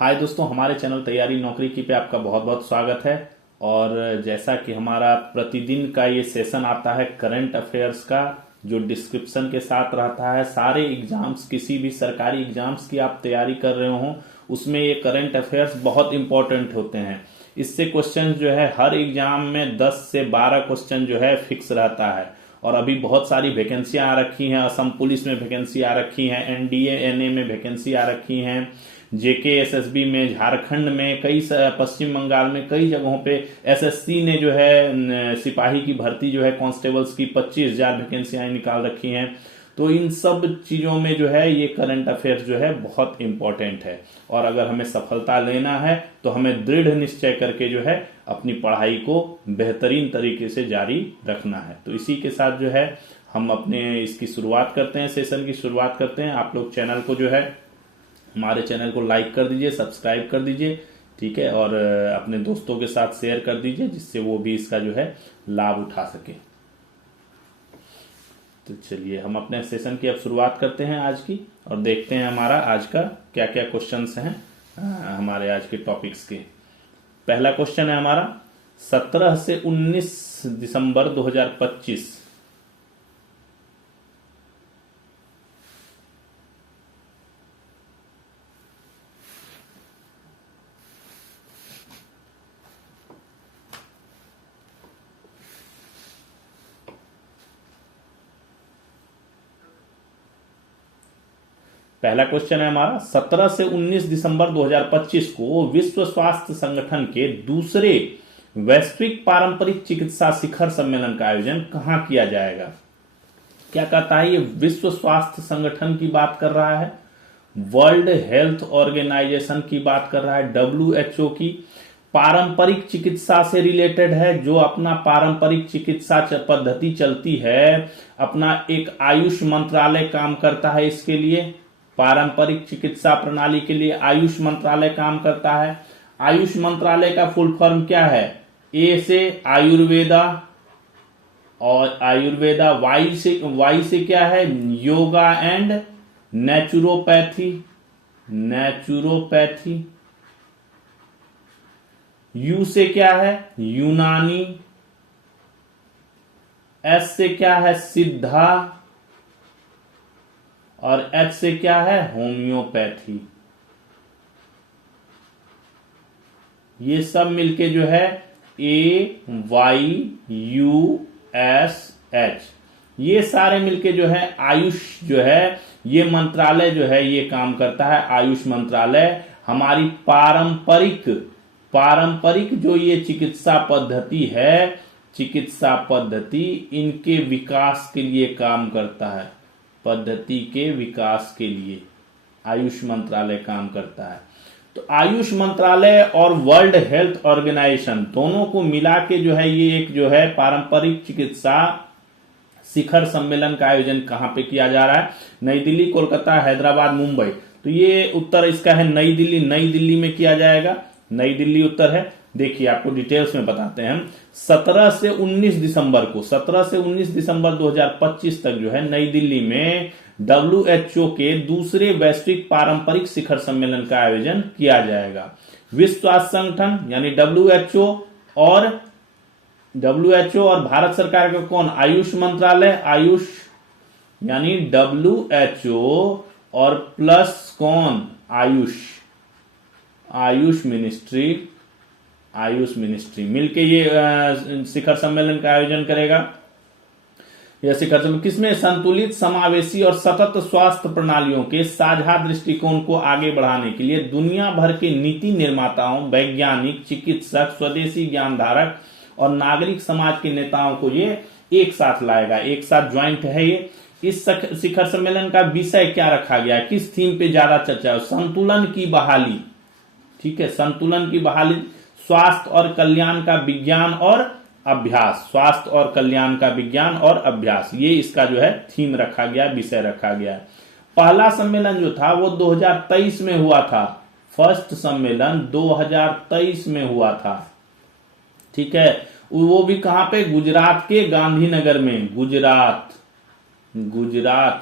हाय दोस्तों, हमारे चैनल तैयारी नौकरी की पे आपका बहुत बहुत स्वागत है। और जैसा कि हमारा प्रतिदिन का ये सेशन आता है करंट अफेयर्स का, जो डिस्क्रिप्शन के साथ रहता है, सारे एग्जाम्स, किसी भी सरकारी एग्जाम्स की आप तैयारी कर रहे हो उसमें ये करंट अफेयर्स बहुत इंपॉर्टेंट होते हैं। इससे क्वेश्चन जो है हर एग्जाम में 10 से 12 क्वेश्चन जो है फिक्स रहता है। और अभी बहुत सारी वैकेंसियां आ रखी हैं, असम पुलिस में वैकेंसी आ रखी है, एनडीए एनए में वैकेंसी आ रखी हैं, जेके एसएसबी में, झारखंड में, कई पश्चिम बंगाल में कई जगहों पे एसएससी ने जो है सिपाही की भर्ती जो है कांस्टेबल्स की 25,000 वैकेंसियां निकाल रखी हैं। तो इन सब चीजों में जो है ये करंट अफेयर्स जो है बहुत इंपॉर्टेंट है। और अगर हमें सफलता लेना है तो हमें दृढ़ निश्चय करके जो है अपनी पढ़ाई को बेहतरीन तरीके से जारी रखना है। तो इसी के साथ जो है हम अपने इसकी शुरुआत करते हैं, सेशन की शुरुआत करते हैं। आप लोग चैनल को जो है, हमारे चैनल को लाइक कर दीजिए, सब्सक्राइब कर दीजिए, ठीक है, और अपने दोस्तों के साथ शेयर कर दीजिए जिससे वो भी इसका जो है लाभ उठा सके। तो चलिए हम अपने सेशन की अब शुरुआत करते हैं आज की, और देखते हैं हमारा आज का क्या क्या क्वेश्चंस हैं हमारे आज के टॉपिक्स के। पहला क्वेश्चन है हमारा 17 से 19 दिसंबर 2025। पहला क्वेश्चन है हमारा 17 से 19 दिसंबर 2025 को विश्व स्वास्थ्य संगठन के दूसरे वैश्विक पारंपरिक चिकित्सा शिखर सम्मेलन का आयोजन कहां किया जाएगा। क्या कहता है, ये विश्व स्वास्थ्य संगठन की बात कर रहा है, वर्ल्ड हेल्थ ऑर्गेनाइजेशन की बात कर रहा है, WHO की, पारंपरिक चिकित्सा से रिलेटेड है, जो अपना पारंपरिक चिकित्सा पद्धति चलती है, अपना एक आयुष मंत्रालय काम करता है इसके लिए, पारंपरिक चिकित्सा प्रणाली के लिए आयुष मंत्रालय काम करता है। आयुष मंत्रालय का फुल फॉर्म क्या है, ए से आयुर्वेदा, और आयुर्वेदा, वाई से क्या है, योगा एंड नेचुरोपैथी, यू से क्या है, यूनानी, एस से क्या है, सिद्धा, और एच से क्या है, होम्योपैथी। ये सब मिलके जो है AYUSH, ये सारे मिलके जो है आयुष जो है ये मंत्रालय जो है ये काम करता है। आयुष मंत्रालय हमारी पारंपरिक जो ये चिकित्सा पद्धति है, चिकित्सा पद्धति इनके विकास के लिए काम करता है। पद्धति के विकास के लिए आयुष मंत्रालय काम करता है। तो आयुष मंत्रालय और वर्ल्ड हेल्थ ऑर्गेनाइजेशन दोनों को मिला के जो है ये एक जो है पारंपरिक चिकित्सा शिखर सम्मेलन का आयोजन कहां पे किया जा रहा है, नई दिल्ली, कोलकाता, हैदराबाद, मुंबई। तो ये उत्तर इसका है नई दिल्ली। नई दिल्ली में किया जाएगा, नई दिल्ली उत्तर है। देखिए आपको डिटेल्स में बताते हैं हम। 17 से 19 दिसंबर को, 17 से 19 दिसंबर 2025 तक जो है नई दिल्ली में WHO के दूसरे वैश्विक पारंपरिक शिखर सम्मेलन का आयोजन किया जाएगा। विश्व स्वास्थ्य संगठन यानी WHO और भारत सरकार का कौन, आयुष मंत्रालय, आयुष यानी WHO और प्लस कौन, आयुष मिनिस्ट्री मिलके ये शिखर सम्मेलन का आयोजन करेगा। यह शिखर सम्मेलन किसमें, संतुलित, समावेशी और सतत स्वास्थ्य प्रणालियों के साझा दृष्टिकोण को आगे बढ़ाने के लिए दुनिया भर के नीति निर्माताओं, वैज्ञानिक, चिकित्सक, स्वदेशी ज्ञानधारक और नागरिक समाज के नेताओं को ये एक साथ लाएगा। एक साथ ज्वाइंट है ये। इस शिखर सम्मेलन का विषय क्या रखा गया है, किस थीम पे ज्यादा चर्चा है, संतुलन की बहाली, ठीक है, संतुलन की बहाली, स्वास्थ्य और कल्याण का विज्ञान और अभ्यास, स्वास्थ्य और कल्याण का विज्ञान और अभ्यास, ये इसका जो है थीम रखा गया, विषय रखा गया। पहला सम्मेलन जो था वो 2023 में हुआ था, फर्स्ट सम्मेलन 2023 में हुआ था, ठीक है। वो भी कहां पे, गुजरात के गांधीनगर में, गुजरात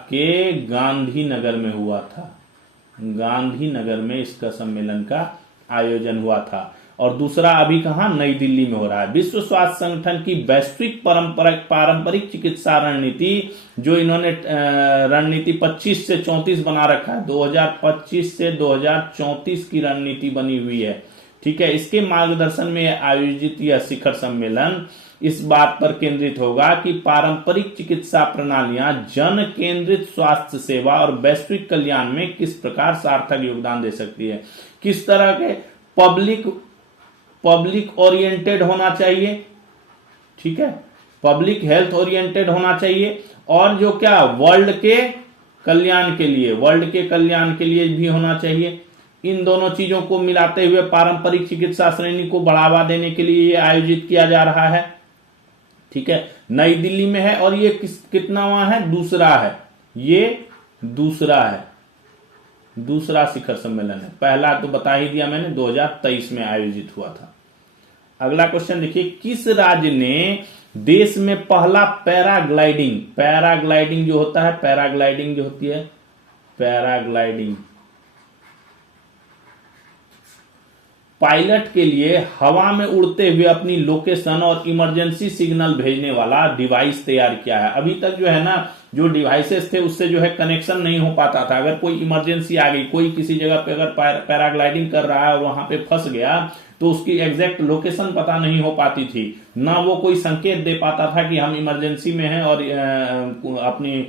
के गांधीनगर में हुआ था। गांधीनगर में इसका सम्मेलन का आयोजन हुआ था। और दूसरा अभी कहां, नई दिल्ली में हो रहा है। विश्व स्वास्थ्य संगठन की वैश्विक पारंपरिक चिकित्सा रणनीति, जो इन्होंने रणनीति 25 से 34 बना रखा है, 2025 से 2034 की रणनीति बनी हुई है, ठीक है। इसके मार्गदर्शन में आयोजित यह शिखर सम्मेलन इस बात पर केंद्रित होगा कि पारंपरिक चिकित्सा प्रणालियां जन केंद्रित स्वास्थ्य सेवा और वैश्विक कल्याण में किस प्रकार सार्थक योगदान दे सकती है। किस तरह के पब्लिक ओरिएंटेड होना चाहिए, ठीक है, पब्लिक हेल्थ ओरिएंटेड होना चाहिए, और जो क्या वर्ल्ड के कल्याण के लिए भी होना चाहिए। इन दोनों चीजों को मिलाते हुए पारंपरिक चिकित्सा श्रेणी को बढ़ावा देने के लिए ये आयोजित किया जा रहा है, ठीक है। नई दिल्ली में है और ये कितनावां है, दूसरा है, ये दूसरा शिखर सम्मेलन है। पहला तो बता ही दिया मैंने, 2023 में आयोजित हुआ था। अगला क्वेश्चन देखिए, किस राज्य ने देश में पहला पैराग्लाइडिंग जो होता है, पैराग्लाइडिंग पायलट के लिए हवा में उड़ते हुए अपनी लोकेशन और इमरजेंसी सिग्नल भेजने वाला डिवाइस तैयार किया है। अभी तक जो है ना, जो डिवाइसेस थे उससे जो है कनेक्शन नहीं हो पाता था। अगर कोई इमरजेंसी आ गई, कोई किसी जगह पे अगर पैराग्लाइडिंग कर रहा है और वहां पे फंस गया, तो उसकी एग्जैक्ट लोकेशन पता नहीं हो पाती थी, ना वो कोई संकेत दे पाता था कि हम इमरजेंसी में हैं, और अपनी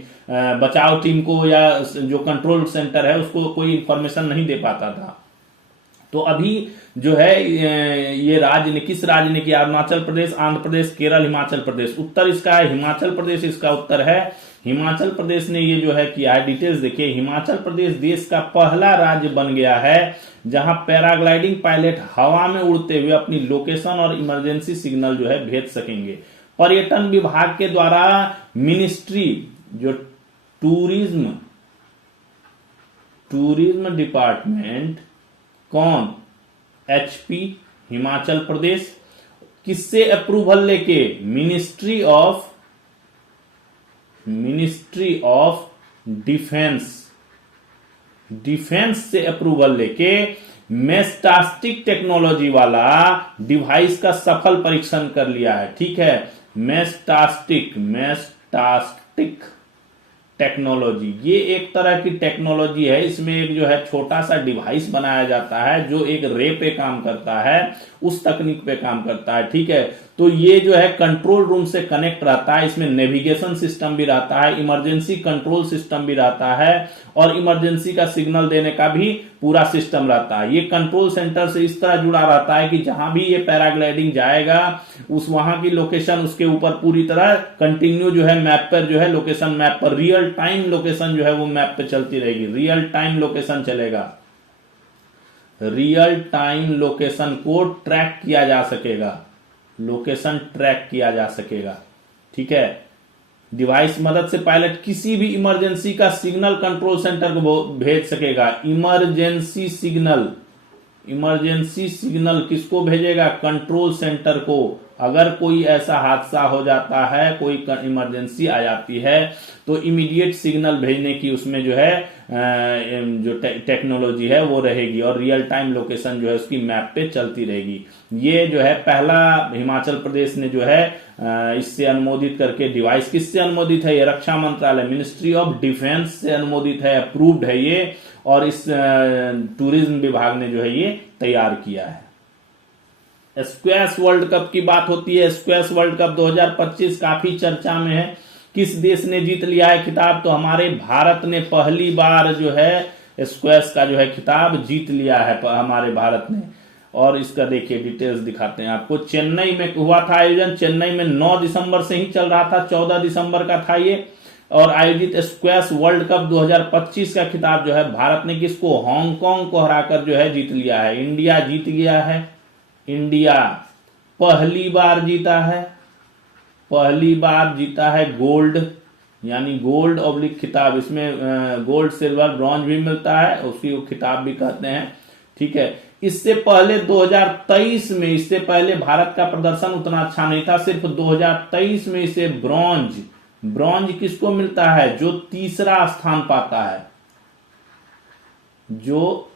बचाव टीम को या जो कंट्रोल सेंटर है उसको कोई इंफॉर्मेशन नहीं दे पाता था। तो अभी जो है ये राज्य ने, किस राज्य ने किया, अरुणाचल प्रदेश, आंध्र प्रदेश, केरल, हिमाचल प्रदेश। उत्तर इसका है हिमाचल प्रदेश, इसका उत्तर है हिमाचल प्रदेश ने ये जो है किया है। डिटेल्स देखिए, हिमाचल प्रदेश देश का पहला राज्य बन गया है जहां पैराग्लाइडिंग पायलट हवा में उड़ते हुए अपनी लोकेशन और इमरजेंसी सिग्नल जो है भेज सकेंगे। पर्यटन विभाग के द्वारा मिनिस्ट्री, जो टूरिज्म डिपार्टमेंट, कौन, HP हिमाचल प्रदेश, किससे अप्रूवल लेके, मिनिस्ट्री ऑफ डिफेंस से अप्रूवल लेके मेस्टास्टिक टेक्नोलॉजी वाला डिवाइस का सफल परीक्षण कर लिया है, ठीक है। मेस्टास्टिक टेक्नोलॉजी, ये एक तरह की टेक्नोलॉजी है। इसमें एक जो है छोटा सा डिवाइस बनाया जाता है जो एक रे पे काम करता है, उस तकनीक पे काम करता है, ठीक है। तो ये जो है कंट्रोल रूम से कनेक्ट रहता है, इसमें नेविगेशन सिस्टम भी रहता है, इमरजेंसी कंट्रोल सिस्टम भी रहता है, और इमरजेंसी का सिग्नल देने का भी पूरा सिस्टम रहता है। ये कंट्रोल सेंटर से इस तरह जुड़ा रहता है कि जहां भी ये पैराग्लाइडिंग जाएगा, उस वहां की लोकेशन उसके ऊपर पूरी तरह कंटिन्यू जो है मैप पर, जो है लोकेशन मैप पर रियल टाइम लोकेशन जो है वो मैप पे चलती रहेगी। रियल टाइम लोकेशन चलेगा, रियल टाइम लोकेशन को ट्रैक किया जा सकेगा, ठीक है। डिवाइस मदद से पायलट किसी भी इमरजेंसी का सिग्नल कंट्रोल सेंटर को भेज सकेगा। इमरजेंसी सिग्नल किसको भेजेगा, कंट्रोल सेंटर को। अगर कोई ऐसा हादसा हो जाता है, कोई इमरजेंसी आ जाती है, तो इमीडिएट सिग्नल भेजने की उसमें जो है जो टेक्नोलॉजी है वो रहेगी, और रियल टाइम लोकेशन जो है उसकी मैप पे चलती रहेगी। ये जो है पहला हिमाचल प्रदेश ने जो है इससे अनुमोदित करके डिवाइस, किससे अनुमोदित है, ये रक्षा मंत्रालय, मिनिस्ट्री ऑफ डिफेंस से अनुमोदित है, अप्रूव्ड है ये, और इस टूरिज्म विभाग ने जो है ये तैयार किया है। स्क्वैश वर्ल्ड कप की बात होती है। स्क्वैश वर्ल्ड कप 2025 काफी चर्चा में है। किस देश ने जीत लिया है खिताब, तो हमारे भारत ने पहली बार जो है स्क्वैश का जो है खिताब जीत लिया है हमारे भारत ने। और इसका देखिए डिटेल्स दिखाते हैं आपको। चेन्नई में हुआ था आयोजन, चेन्नई में 9 दिसंबर से ही चल रहा था, 14 दिसंबर का था ये। और आयोजित स्क्वैश वर्ल्ड कप 2025 का खिताब जो है भारत ने किसको, हांगकांग को हराकर जो है जीत लिया है। इंडिया जीत गया है, इंडिया पहली बार जीता है गोल्ड, यानी गोल्ड ऑब्लिक खिताब। इसमें गोल्ड, सिल्वर, ब्रॉन्ज भी मिलता है, उसकी खिताब भी कहते हैं, ठीक है। इससे पहले 2023 में, इससे पहले भारत का प्रदर्शन उतना अच्छा नहीं था, सिर्फ 2023 में इसे ब्रॉन्ज किसको मिलता है, जो तीसरा स्थान पाता है। जो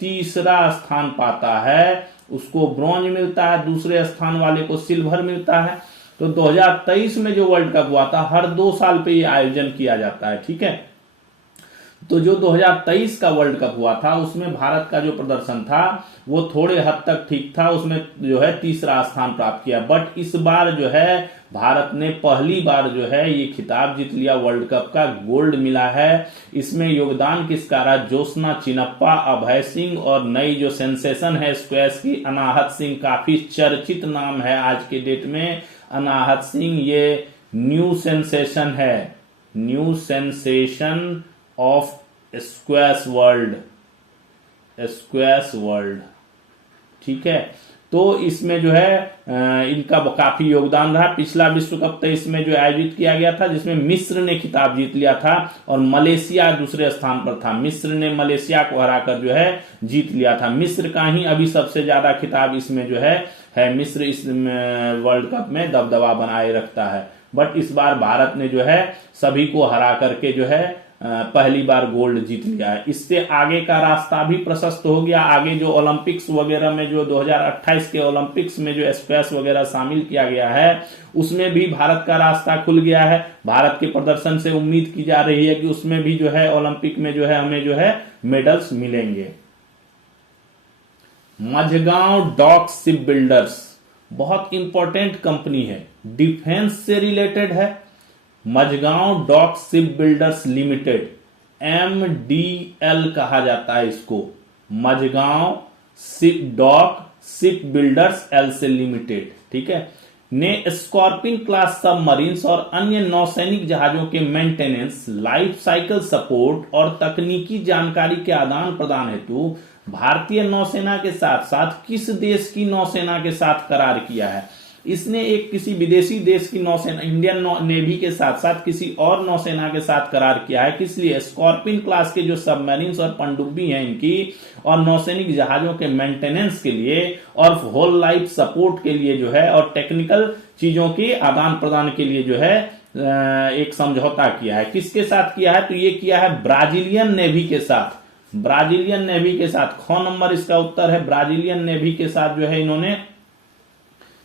तीसरा स्थान पाता है उसको ब्रॉन्ज मिलता है, दूसरे स्थान वाले को सिल्वर मिलता है। तो 2023 में जो वर्ल्ड कप हुआ था, हर 2 साल पे ये आयोजन किया जाता है, ठीक है। तो जो 2023 का वर्ल्ड कप हुआ था उसमें भारत का जो प्रदर्शन था वो थोड़े हद तक ठीक था, उसमें जो है तीसरा स्थान प्राप्त किया। बट इस बार जो है भारत ने पहली बार जो है ये खिताब जीत लिया, वर्ल्ड कप का गोल्ड मिला है। इसमें योगदान किसका रहा? ज्योत्सना चिनप्पा, अभय सिंह और नई जो सेंसेशन है स्क्वैश की अनाहत सिंह, काफी चर्चित नाम है आज के डेट में अनाहत सिंह। ये न्यू सेंसेशन है, new sensation of squash world, ठीक है। तो इसमें जो है इनका काफी योगदान रहा। पिछला विश्व कप 23 में जो आयोजित किया गया था जिसमें मिस्र ने खिताब जीत लिया था और मलेशिया दूसरे स्थान पर था। मिस्र ने मलेशिया को हराकर जो है जीत लिया था। मिस्र का ही अभी सबसे ज्यादा खिताब इसमें जो है मिस्र इस वर्ल्ड कप में दबदबा बनाए रखता है। बट इस बार भारत ने जो है सभी को हरा करके जो है पहली बार गोल्ड जीत लिया है। इससे आगे का रास्ता भी प्रशस्त हो गया। आगे जो ओलंपिक्स वगैरह में जो 2028 के ओलंपिक्स में जो स्क्वैश वगैरह शामिल किया गया है उसमें भी भारत का रास्ता खुल गया है। भारत के प्रदर्शन से उम्मीद की जा रही है कि उसमें भी जो है ओलंपिक में जो है हमें जो है मेडल्स मिलेंगे। मझगांव डॉक शिप बिल्डर्स बहुत इंपॉर्टेंट कंपनी है, डिफेंस से रिलेटेड है। Mazagon Dock Shipbuilders Limited, MDL कहा जाता है इसको, Mazagon Dock Shipbuilders L से लिमिटेड, ठीक है, ने स्कॉर्पिन क्लास सबमरीन्स और अन्य नौसैनिक जहाजों के मेंटेनेंस, लाइफ साइकिल सपोर्ट और तकनीकी जानकारी के आदान प्रदान हेतु भारतीय नौसेना के साथ साथ किस देश की नौसेना के साथ करार किया है? इसने एक किसी विदेशी देश की नौसेना, इंडियन नेवी के साथ साथ किसी और नौसेना के साथ करार किया है। किस लिए? स्कॉर्पिन क्लास के जो सबमरीन्स और पनडुब्बी हैं इनकी और नौसैनिक जहाजों के मेंटेनेंस के लिए और होल लाइफ सपोर्ट के लिए जो है और टेक्निकल चीजों के आदान प्रदान के लिए जो है एक समझौता किया है। किसके साथ किया है? तो ये किया है ब्राजीलियन नेवी के साथ। ब्राजीलियन नेवी के साथ, ख नंबर इसका उत्तर है, ब्राजीलियन नेवी के साथ जो है इन्होंने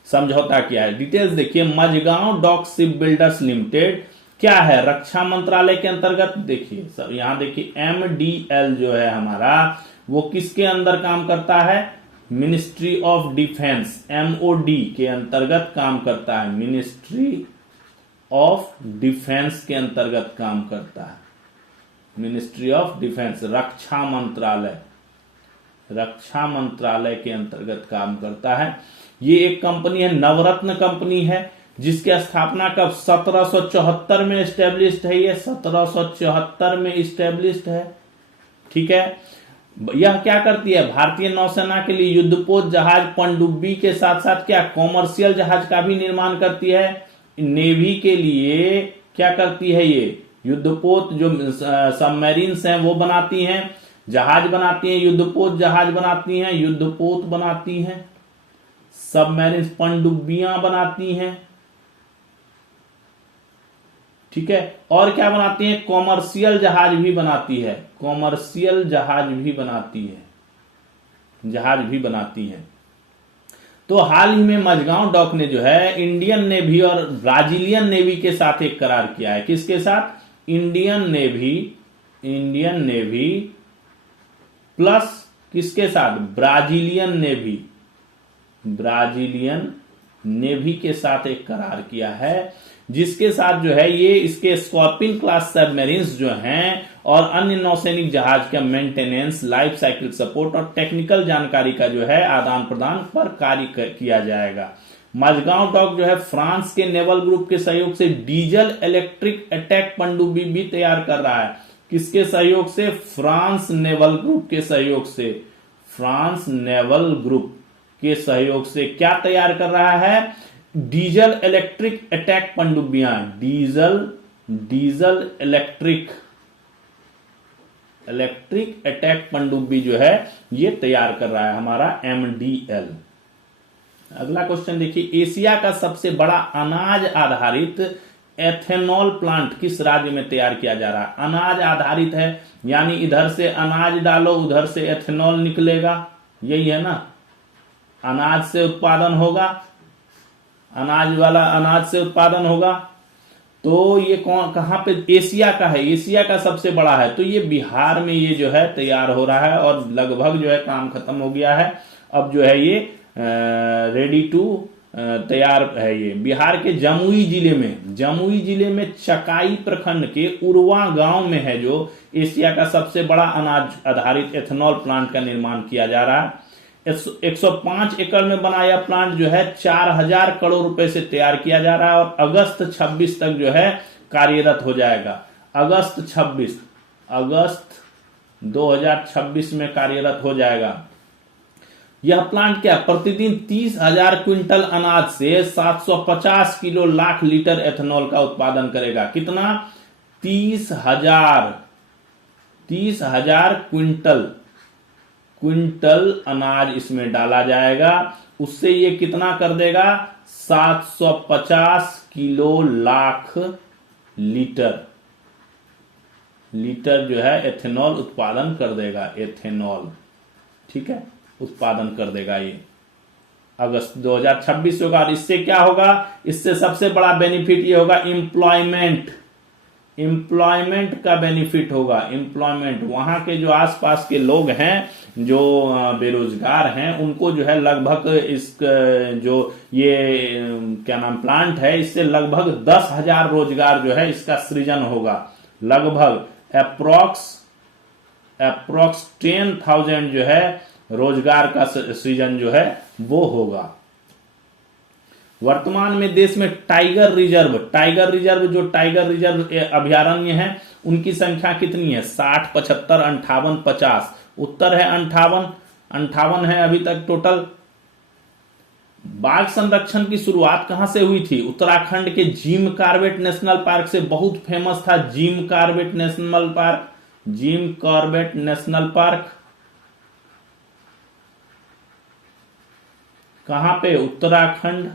समझौता किया है। डिटेल्स देखिए, Mazagon Dock Shipbuilders Limited क्या है? रक्षा मंत्रालय के अंतर्गत। देखिए सर यहां देखिए MDL जो है हमारा वो किसके अंदर काम करता है? मिनिस्ट्री ऑफ डिफेंस, MOD के अंतर्गत काम करता है। मिनिस्ट्री ऑफ डिफेंस के अंतर्गत काम करता है। मिनिस्ट्री ऑफ डिफेंस, रक्षा मंत्रालय के अंतर्गत काम करता है। ये एक कंपनी है, नवरत्न कंपनी है, जिसकी स्थापना कब? 1774 में एस्टेब्लिश्ड है। ये 1774 में एस्टेब्लिश्ड है, ठीक है। यह क्या करती है? भारतीय नौसेना के लिए युद्धपोत जहाज, पनडुब्बी के साथ साथ क्या कॉमर्शियल जहाज का भी निर्माण करती है। नेवी के लिए क्या करती है? ये युद्धपोत जो सबमरीन्स हैं वो बनाती हैं, जहाज बनाती हैं, युद्धपोत जहाज बनाती हैं, युद्धपोत बनाती हैं, सबमरीन पनडुब्बियां बनाती हैं, ठीक है। और क्या बनाती हैं? कॉमर्शियल जहाज भी बनाती है, कॉमर्शियल जहाज भी बनाती है। तो हाल ही में मझगांव डॉक ने जो है इंडियन नेवी और ब्राजीलियन नेवी के साथ एक करार किया है। किसके साथ? इंडियन नेवी प्लस किसके साथ? ब्राजीलियन नेवी के साथ एक करार किया है, जिसके साथ जो है ये इसके स्कॉर्पिन क्लास सबमरीन्स जो हैं और अन्य नौसैनिक जहाज का मेंटेनेंस, लाइफ साइकिल सपोर्ट और टेक्निकल जानकारी का जो है आदान प्रदान पर कार्य किया जाएगा। मझगांव डॉक जो है फ्रांस के नेवल ग्रुप के सहयोग से डीजल इलेक्ट्रिक अटैक पनडुब्बी भी तैयार कर रहा है। किसके सहयोग से? फ्रांस नेवल ग्रुप के सहयोग से। फ्रांस नेवल ग्रुप के सहयोग से क्या तैयार कर रहा है? डीजल इलेक्ट्रिक अटैक पनडुब्बियां, डीजल इलेक्ट्रिक अटैक पनडुब्बी जो है ये तैयार कर रहा है हमारा MDL। अगला क्वेश्चन देखिए, एशिया का सबसे बड़ा अनाज आधारित एथेनॉल प्लांट किस राज्य में तैयार किया जा रहा है? अनाज आधारित है, यानी इधर से अनाज डालो उधर से एथेनॉल निकलेगा, यही है ना। अनाज से उत्पादन होगा, अनाज वाला अनाज से उत्पादन होगा। तो ये कहां पे? एशिया का है, एशिया का सबसे बड़ा है। तो ये बिहार में ये जो है तैयार हो रहा है और लगभग जो है काम खत्म हो गया है। अब जो है ये रेडी टू तैयार है। ये बिहार के जमुई जिले में चकाई प्रखंड के उरवा गांव में है जो एशिया का सबसे बड़ा अनाज आधारित एथेनॉल प्लांट का निर्माण किया जा रहा है। 105 एकड़ में बना यह प्लांट जो है 4000 करोड़ रुपए से तैयार किया जा रहा है और अगस्त 26 तक जो है कार्यरत हो जाएगा। अगस्त 2026 में कार्यरत हो जाएगा। यह प्लांट क्या प्रतिदिन 30,000 क्विंटल अनाज से 750 किलो लाख लीटर एथेनॉल का उत्पादन करेगा। कितना? 30,000 क्विंटल अनाज इसमें डाला जाएगा। उससे ये कितना कर देगा? 750 किलो लाख लीटर जो है एथेनॉल उत्पादन कर देगा। एथेनॉल, ठीक है, उत्पादन कर देगा ये अगस्त 2026 होगा। और इससे क्या होगा? इससे सबसे बड़ा बेनिफिट ये होगा एम्प्लॉयमेंट का बेनिफिट होगा। एम्प्लॉयमेंट, वहां के जो आसपास के लोग हैं जो बेरोजगार हैं उनको जो है लगभग इस जो ये क्या नाम प्लांट है इससे लगभग 10,000 रोजगार जो है इसका सृजन होगा। लगभग अप्रोक्स 10,000 जो है रोजगार का सृजन जो है वो होगा। वर्तमान में देश में टाइगर रिजर्व जो टाइगर रिजर्व अभयारण्य है उनकी संख्या कितनी है? 60, 75, 58, 50। उत्तर है 58 है अभी तक टोटल। बाघ संरक्षण की शुरुआत कहां से हुई थी? उत्तराखंड के जिम कॉर्बेट नेशनल पार्क से। बहुत फेमस था जिम कॉर्बेट नेशनल पार्क। कहां पे? उत्तराखंड।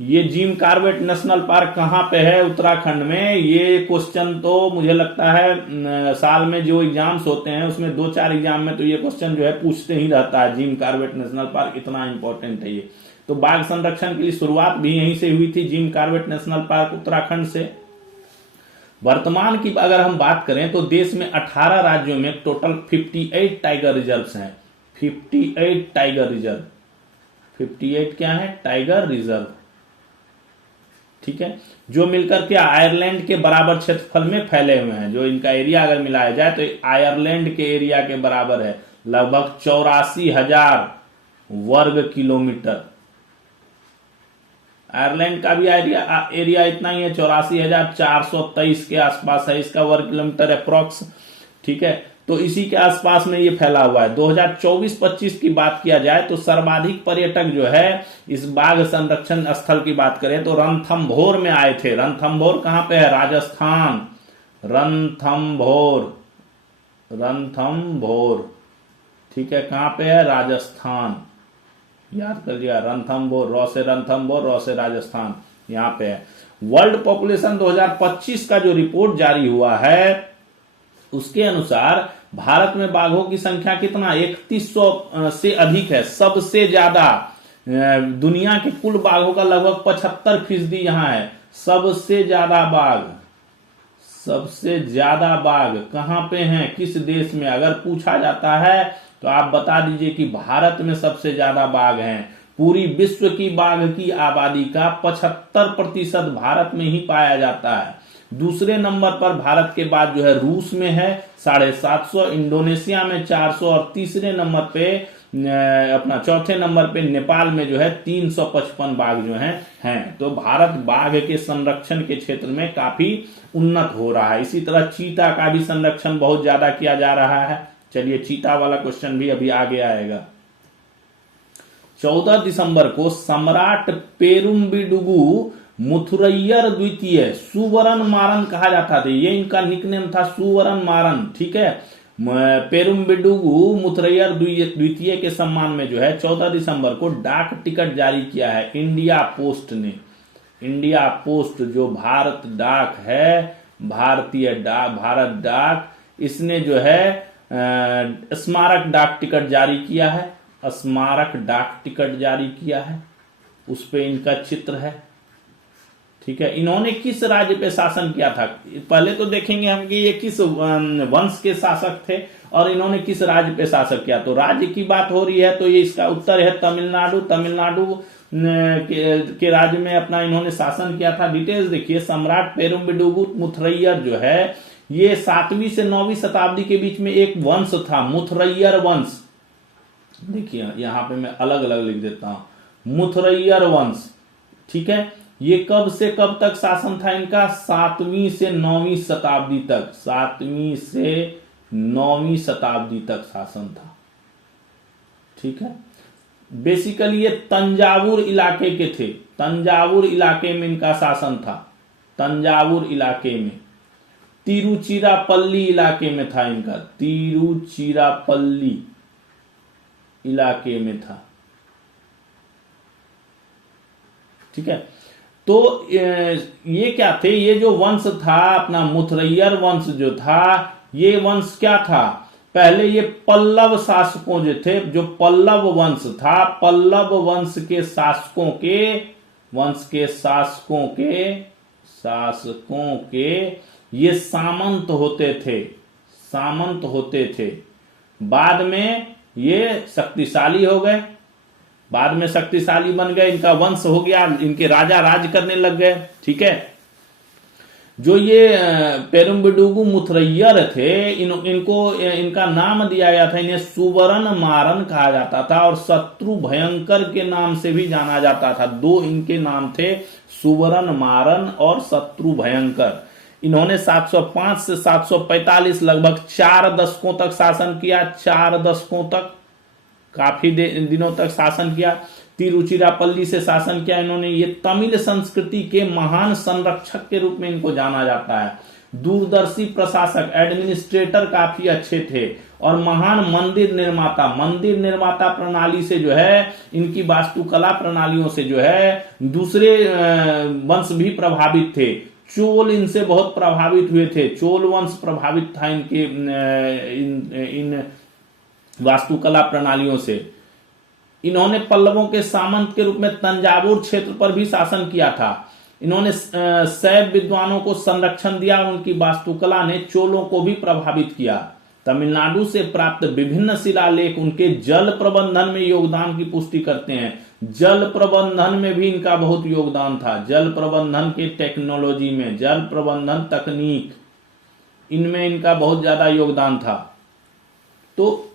ये जिम कॉर्बेट नेशनल पार्क कहां पे है? उत्तराखंड में। ये क्वेश्चन तो मुझे लगता है साल में जो एग्जाम्स होते हैं उसमें 2-4 एग्जाम में तो ये क्वेश्चन जो है पूछते ही रहता है। जिम कॉर्बेट नेशनल पार्क इतना इंपॉर्टेंट है ये। तो बाघ संरक्षण के लिए शुरुआत भी यहीं से हुई थी, Jim Corbett national park Uttarakhand से। वर्तमान की अगर हम बात करें तो देश में 18 राज्यों में टोटल 58 टाइगर रिजर्व्स हैं। 58 टाइगर रिजर्व। 58 क्या है? टाइगर रिजर्व, ठीक है, जो मिलकर के आयरलैंड के बराबर क्षेत्रफल में फैले हुए हैं। जो इनका एरिया अगर मिलाया जाए तो आयरलैंड के एरिया के बराबर है, लगभग 84,000 वर्ग किलोमीटर। आयरलैंड का भी एरिया इतना ही है, 84,423 के आसपास है इसका वर्ग किलोमीटर अप्रोक्स, ठीक है। तो इसी के आसपास में ये फैला हुआ है। 2024-25 की बात किया जाए तो सर्वाधिक पर्यटक जो है इस बाघ संरक्षण स्थल की बात करें तो रणथंभौर में आए थे। रणथंभौर कहां पे है? राजस्थान। रणथंभौर, ठीक है, कहां पे है? राजस्थान। याद कर लिया, रणथंभौर, रॉ से रणथंभौर, रॉ से राजस्थान, यहां पे है। वर्ल्ड पॉपुलेशन 2025 का जो रिपोर्ट जारी हुआ है उसके अनुसार भारत में बाघों की संख्या कितना? 3100 से अधिक है। सबसे ज्यादा दुनिया के कुल बाघों का लगभग 75% यहां है। सबसे ज्यादा बाघ कहां पे हैं? किस देश में? अगर पूछा जाता है तो आप बता दीजिए कि भारत में सबसे ज्यादा बाघ हैं। पूरी विश्व की बाघ की आबादी का 75% भारत में ही पाया जाता है। दूसरे नंबर पर भारत के बाद जो है रूस में है 750, इंडोनेशिया में 400 और तीसरे नंबर पे अपना चौथे नंबर पे नेपाल में जो है 355 बाघ जो हैं। तो भारत बाघ के संरक्षण के क्षेत्र में काफी उन्नत हो रहा है। इसी तरह चीता का भी संरक्षण बहुत ज्यादा किया जा रहा है। चलिए चीता वाला क्वेश्चन भी अभी आगे आएगा। 14 दिसंबर को सम्राट पेरुम्बिडुगु मुथुरैयर द्वितीय सुवर्ण मारन कहा जाता था। ये इनका निकनेम था, सुवर्ण मारन, ठीक है। पेरुम्बिडुगु मुथरैयर द्वितीय के सम्मान में जो है 14 दिसंबर को डाक टिकट जारी किया है इंडिया पोस्ट ने। इंडिया पोस्ट जो भारत डाक है, भारतीय डाक, भारत डाक, इसने जो है स्मारक डाक टिकट जारी किया है। स्मारक डाक टिकट जारी किया है, उस पे इनका चित्र है। ठीक है, इन्होंने किस राज्य पे शासन किया था? पहले तो देखेंगे हम कि ये किस वंश के शासक थे और इन्होंने किस राज्य पे शासन किया। तो राज्य की बात हो रही है तो ये इसका उत्तर है तमिलनाडु। तमिलनाडु के राज्य में अपना इन्होंने शासन किया था। डिटेल्स देखिए, सम्राट पेरुम्बिडुगु मुथरैयर जो है ये 7वीं से 9वीं शताब्दी के बीच में एक वंश था, मुथरैयर वंश। देखिए यहां पे मैं अलग अलग लिख देता हूं, मुथरैयर वंश। ठीक है, ये कब से कब तक शासन था इनका? 7वीं से 9वीं शताब्दी तक। 7वीं से 9वीं शताब्दी तक शासन था। ठीक है, बेसिकली ये तंजावुर इलाके के थे। तंजावुर इलाके में इनका शासन था। तंजावुर इलाके में, तिरुचिरापल्ली इलाके में था इनका। तिरुचिरापल्ली इलाके में था। ठीक है, तो ये क्या थे? ये जो वंश था अपना मुथरैयर वंश जो था, ये वंश क्या था? पहले ये पल्लव शासकों जो थे, जो पल्लव वंश था, पल्लव वंश के शासकों के ये सामंत होते थे। सामंत होते थे। बाद में ये शक्तिशाली हो गए, बाद में शक्तिशाली बन गए, इनका वंश हो गया, इनके राजा राज करने लग गए। ठीक है, जो ये पेरुम्बिडुगु मुथरैयर थे, इनका नाम दिया गया था, इन्हें सुवर्ण मारन कहा जाता था और शत्रु भयंकर के नाम से भी जाना जाता था। 2 इनके नाम थे, सुवर्ण मारन और शत्रु भयंकर। इन्होंने 705 से 745 लगभग 4 दशकों तक शासन किया। 4 दशकों तक, काफी दिनों तक शासन किया। तिरुचिरापल्ली से शासन किया इन्होंने। ये तमिल संस्कृति के महान संरक्षक के रूप में इनको जाना जाता है। दूरदर्शी प्रशासक, एडमिनिस्ट्रेटर काफी अच्छे थे और महान मंदिर निर्माता प्रणाली से जो है, इनकी वास्तुकला प्रणालियों से जो है दूसरे वंश भी प्रभावित थे। चोल इनसे बहुत प्रभावित हुए थे। चोल वंश प्रभावित था इनके इन वास्तुकला प्रणालियों से। इन्होंने पल्लवों के सामंत के रूप में तंजावुर क्षेत्र पर भी शासन किया था। इन्होंने शैव विद्वानों को संरक्षण दिया। उनकी वास्तुकला ने चोलों को भी प्रभावित किया। तमिलनाडु से प्राप्त विभिन्न शिलालेख उनके जल प्रबंधन में योगदान की पुष्टि करते हैं। जल प्रबंधन में भी इनका बहुत योगदान था। जल प्रबंधन के टेक्नोलॉजी में, जल प्रबंधन तकनीक, इनमें इनका बहुत ज्यादा योगदान था। तो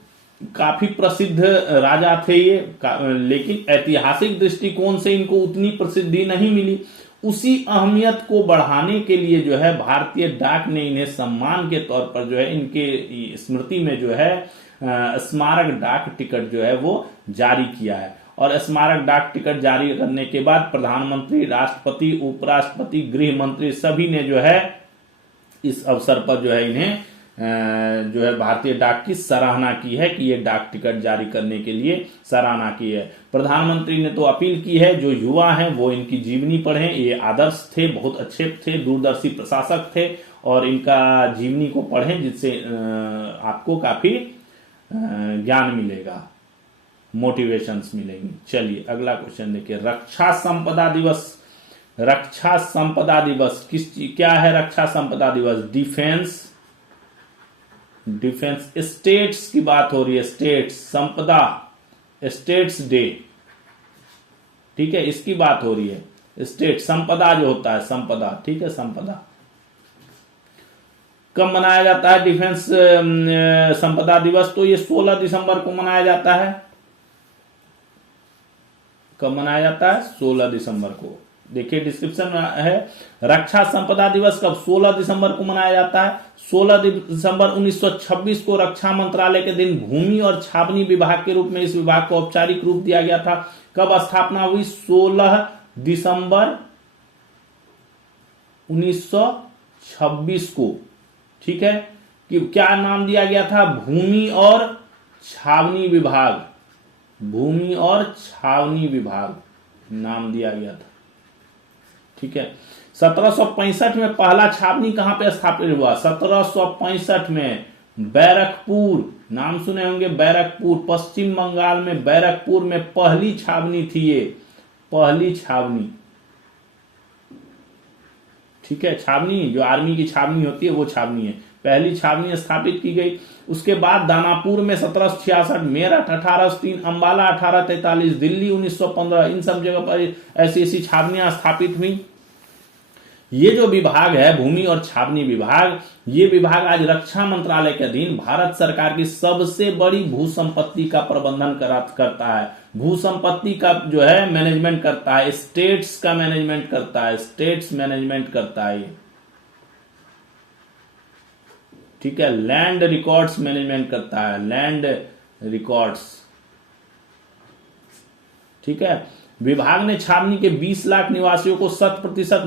काफी प्रसिद्ध राजा थे ये, लेकिन ऐतिहासिक दृष्टिकोण से इनको उतनी प्रसिद्धि नहीं मिली। उसी अहमियत को बढ़ाने के लिए जो है भारतीय डाक ने इन्हें सम्मान के तौर पर जो है इनके स्मृति में जो है स्मारक डाक टिकट जो है वो जारी किया है। और स्मारक डाक टिकट जारी करने के बाद प्रधानमंत्री, राष्ट्रपति, उपराष्ट्रपति, गृह मंत्री सभी ने जो है इस अवसर पर जो है इन्हें जो है भारतीय डाक की सराहना की है कि ये डाक टिकट जारी करने के लिए सराहना की है। प्रधानमंत्री ने तो अपील की है जो युवा हैं वो इनकी जीवनी पढ़ें। ये आदर्श थे, बहुत अच्छे थे, दूरदर्शी प्रशासक थे और इनका जीवनी को पढ़ें जिससे आपको काफी ज्ञान मिलेगा, मोटिवेशंस मिलेंगी। चलिए अगला क्वेश्चन देखिए, रक्षा संपदा दिवस। रक्षा संपदा दिवस क्या है? रक्षा संपदा दिवस डिफेंस स्टेट्स की बात हो रही है। स्टेट्स, संपदा, स्टेट्स डे, ठीक है, इसकी बात हो रही है। स्टेट, संपदा जो होता है, संपदा, ठीक है, संपदा कब मनाया जाता है? डिफेंस संपदा दिवस तो ये 16 दिसंबर को मनाया जाता है। कब मनाया जाता है? 16 दिसंबर को। देखिए डिस्क्रिप्शन में है, रक्षा संपदा दिवस कब? 16 दिसंबर को मनाया जाता है। 16 दिसंबर 1926 को रक्षा मंत्रालय के दिन भूमि और छावनी विभाग के रूप में इस विभाग को औपचारिक रूप दिया गया था। कब स्थापना हुई? 16 दिसंबर 1926 को, ठीक है। कि क्या नाम दिया गया था, भूमि और छावनी विभाग, भूमि और छावनी विभाग नाम दिया गया था। ठीक है। 1765 में पहला छावनी कहां पे स्थापित हुआ, 1765 में बैरकपुर, नाम सुने होंगे बैरकपुर, पश्चिम बंगाल में बैरकपुर में पहली छावनी थी ये, पहली छावनी। ठीक है, छावनी जो आर्मी की छावनी होती है वो छावनी है, पहली छावनी स्थापित की गई। उसके बाद दानापुर में 1766, मेरठ 1803, अंबाला 1843, दिल्ली 1915, इन सब जगह पर ऐसी ऐसी छावनियां स्थापित हुई। ये जो विभाग है भूमि और छावनी विभाग, ये विभाग आज रक्षा मंत्रालय के अधीन भारत सरकार की सबसे बड़ी भू संपत्ति का प्रबंधन करता है, भू संपत्ति का जो है मैनेजमेंट करता है, स्टेट्स का मैनेजमेंट करता है, स्टेट्स मैनेजमेंट करता है ये। ठीक है, लैंड रिकॉर्ड्स मैनेजमेंट करता है, लैंड रिकॉर्ड्स। ठीक है, विभाग ने छावनी के 20 लाख निवासियों को 100%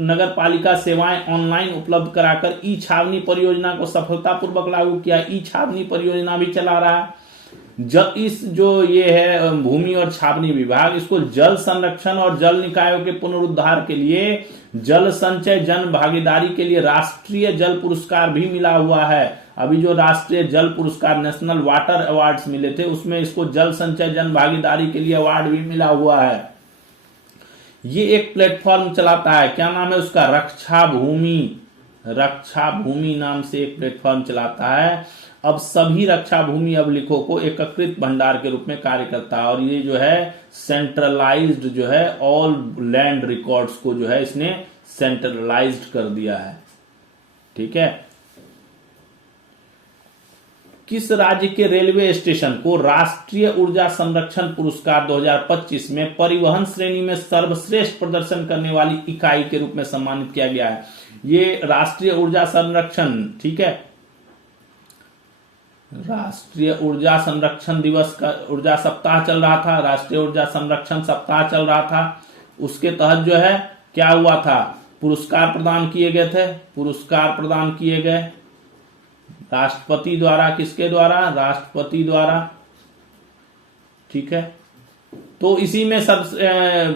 नगर पालिका सेवाएं ऑनलाइन उपलब्ध कराकर ई छावनी परियोजना को सफलतापूर्वक लागू किया। ई छावनी परियोजना भी चला रहा है। इस जो ये है भूमि और छावनी विभाग, इसको जल संरक्षण और जल निकायों के पुनरुद्धार के लिए, जल संचय जन भागीदारी के लिए राष्ट्रीय जल पुरस्कार भी मिला हुआ है। अभी जो राष्ट्रीय जल पुरस्कार नेशनल वाटर अवार्ड्स मिले थे उसमें इसको जल संचय जन भागीदारी के लिए अवार्ड भी मिला हुआ है। ये एक प्लेटफॉर्म चलाता है, क्या नाम है उसका, रक्षा भूमि, रक्षा भूमि नाम से एक प्लेटफॉर्म चलाता है। अब सभी रक्षा भूमि अभिलेखों को एकत्रित भंडार के रूप में कार्य करता है और ये जो है सेंट्रलाइज्ड जो है ऑल लैंड रिकॉर्ड्स को जो है इसने सेंट्रलाइज्ड कर दिया है। ठीक है। किस राज्य के रेलवे स्टेशन को राष्ट्रीय ऊर्जा संरक्षण पुरस्कार 2025 में परिवहन श्रेणी में सर्वश्रेष्ठ प्रदर्शन करने वाली इकाई के रूप में सम्मानित किया गया है? ये राष्ट्रीय ऊर्जा संरक्षण, ठीक है, राष्ट्रीय ऊर्जा संरक्षण दिवस का ऊर्जा सप्ताह चल रहा था, राष्ट्रीय ऊर्जा संरक्षण सप्ताह चल रहा था। उसके तहत जो है क्या हुआ था, पुरस्कार प्रदान किए गए थे, पुरस्कार प्रदान किए गए राष्ट्रपति द्वारा। किसके द्वारा, राष्ट्रपति द्वारा। ठीक है, तो इसी में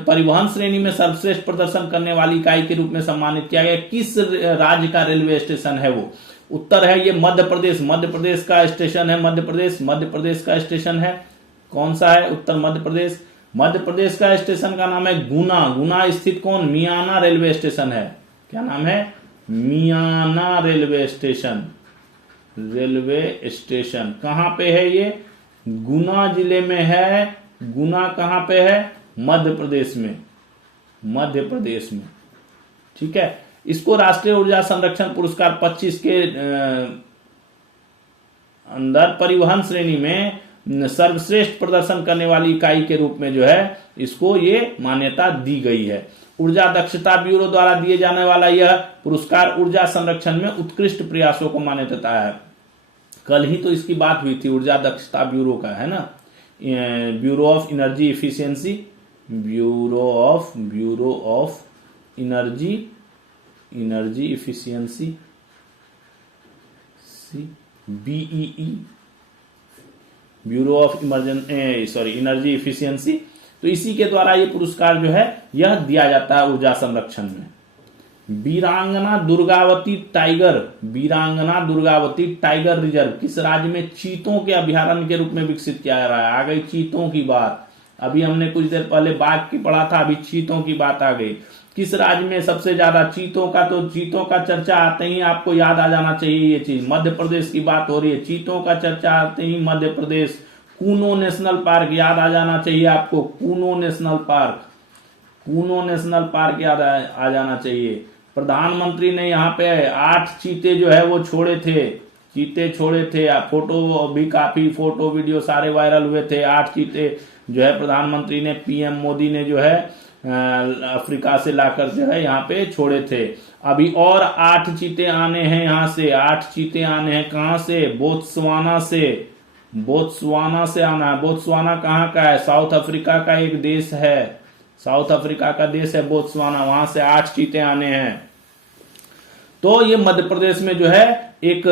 परिवहन श्रेणी में सर्वश्रेष्ठ प्रदर्शन करने वाली इकाई के रूप में सम्मानित किया गया। किस राज्य का रेलवे स्टेशन है वो? उत्तर है ये मध्य प्रदेश, मध्य प्रदेश का स्टेशन है, मध्य प्रदेश का स्टेशन है। कौन सा है? उत्तर मध्य प्रदेश। मध्य प्रदेश का स्टेशन का नाम है गुना। गुना स्थित कौन? मियाना रेलवे स्टेशन है। क्या नाम है? मियाना रेलवे स्टेशन। रेलवे स्टेशन कहां पे है ये? गुना जिले में है। गुना कहां पे है? मध्य प्रदेश में, मध्य प्रदेश में। ठीक है, इसको राष्ट्रीय ऊर्जा संरक्षण पुरस्कार 25 के अंदर परिवहन श्रेणी में सर्वश्रेष्ठ प्रदर्शन करने वाली इकाई के रूप में जो है इसको ये मान्यता दी गई है। ऊर्जा दक्षता ब्यूरो द्वारा दिए जाने वाला यह पुरस्कार ऊर्जा संरक्षण में उत्कृष्ट प्रयासों को मान्यता देता है। कल ही तो इसकी बात हुई थी ऊर्जा दक्षता ब्यूरो का, है ना, bureau of energy efficiency, bureau of energy efficiency, BEE, bureau of energy efficiency. तो इसी के द्वारा ये पुरस्कार जो है यह दिया जाता है ऊर्जा संरक्षण में। वीरांगना दुर्गावती टाइगर रिजर्व किस राज्य में चीतों के अभ्यारण्य के रूप में विकसित किया जा रहा है? आ गई चीतों की बात। अभी हमने कुछ देर पहले बाघ की पढ़ा था, अभी चीतों की बात आ गई। किस राज्य में सबसे ज्यादा चीतों का चर्चा आते ही आपको याद आ जाना चाहिए ये चीज। मध्य प्रदेश की बात हो रही है, चीतों का चर्चा आते ही मध्य प्रदेश। कूनो नेशनल पार्क याद आ जाना चाहिए आपको, कूनो नेशनल पार्क याद आ जाना चाहिए। प्रधानमंत्री ने यहाँ पे 8 चीते जो है वो छोड़े थे, फोटो भी काफी, फोटो वीडियो सारे वायरल हुए थे। 8 चीते जो है प्रधानमंत्री ने, पीएम मोदी ने जो है अफ्रीका से लाकर जो है यहाँ पे छोड़े थे। अभी और 8 चीते आने हैं यहाँ से, 8 चीते आने हैं। कहां से? बोत्सवाना से आना है। बोत्सवाना कहाँ का है? साउथ अफ्रीका का एक देश है, साउथ अफ्रीका का देश है बोत्सवाना, वहां से 8 चीते आने हैं। तो ये मध्य प्रदेश में जो है एक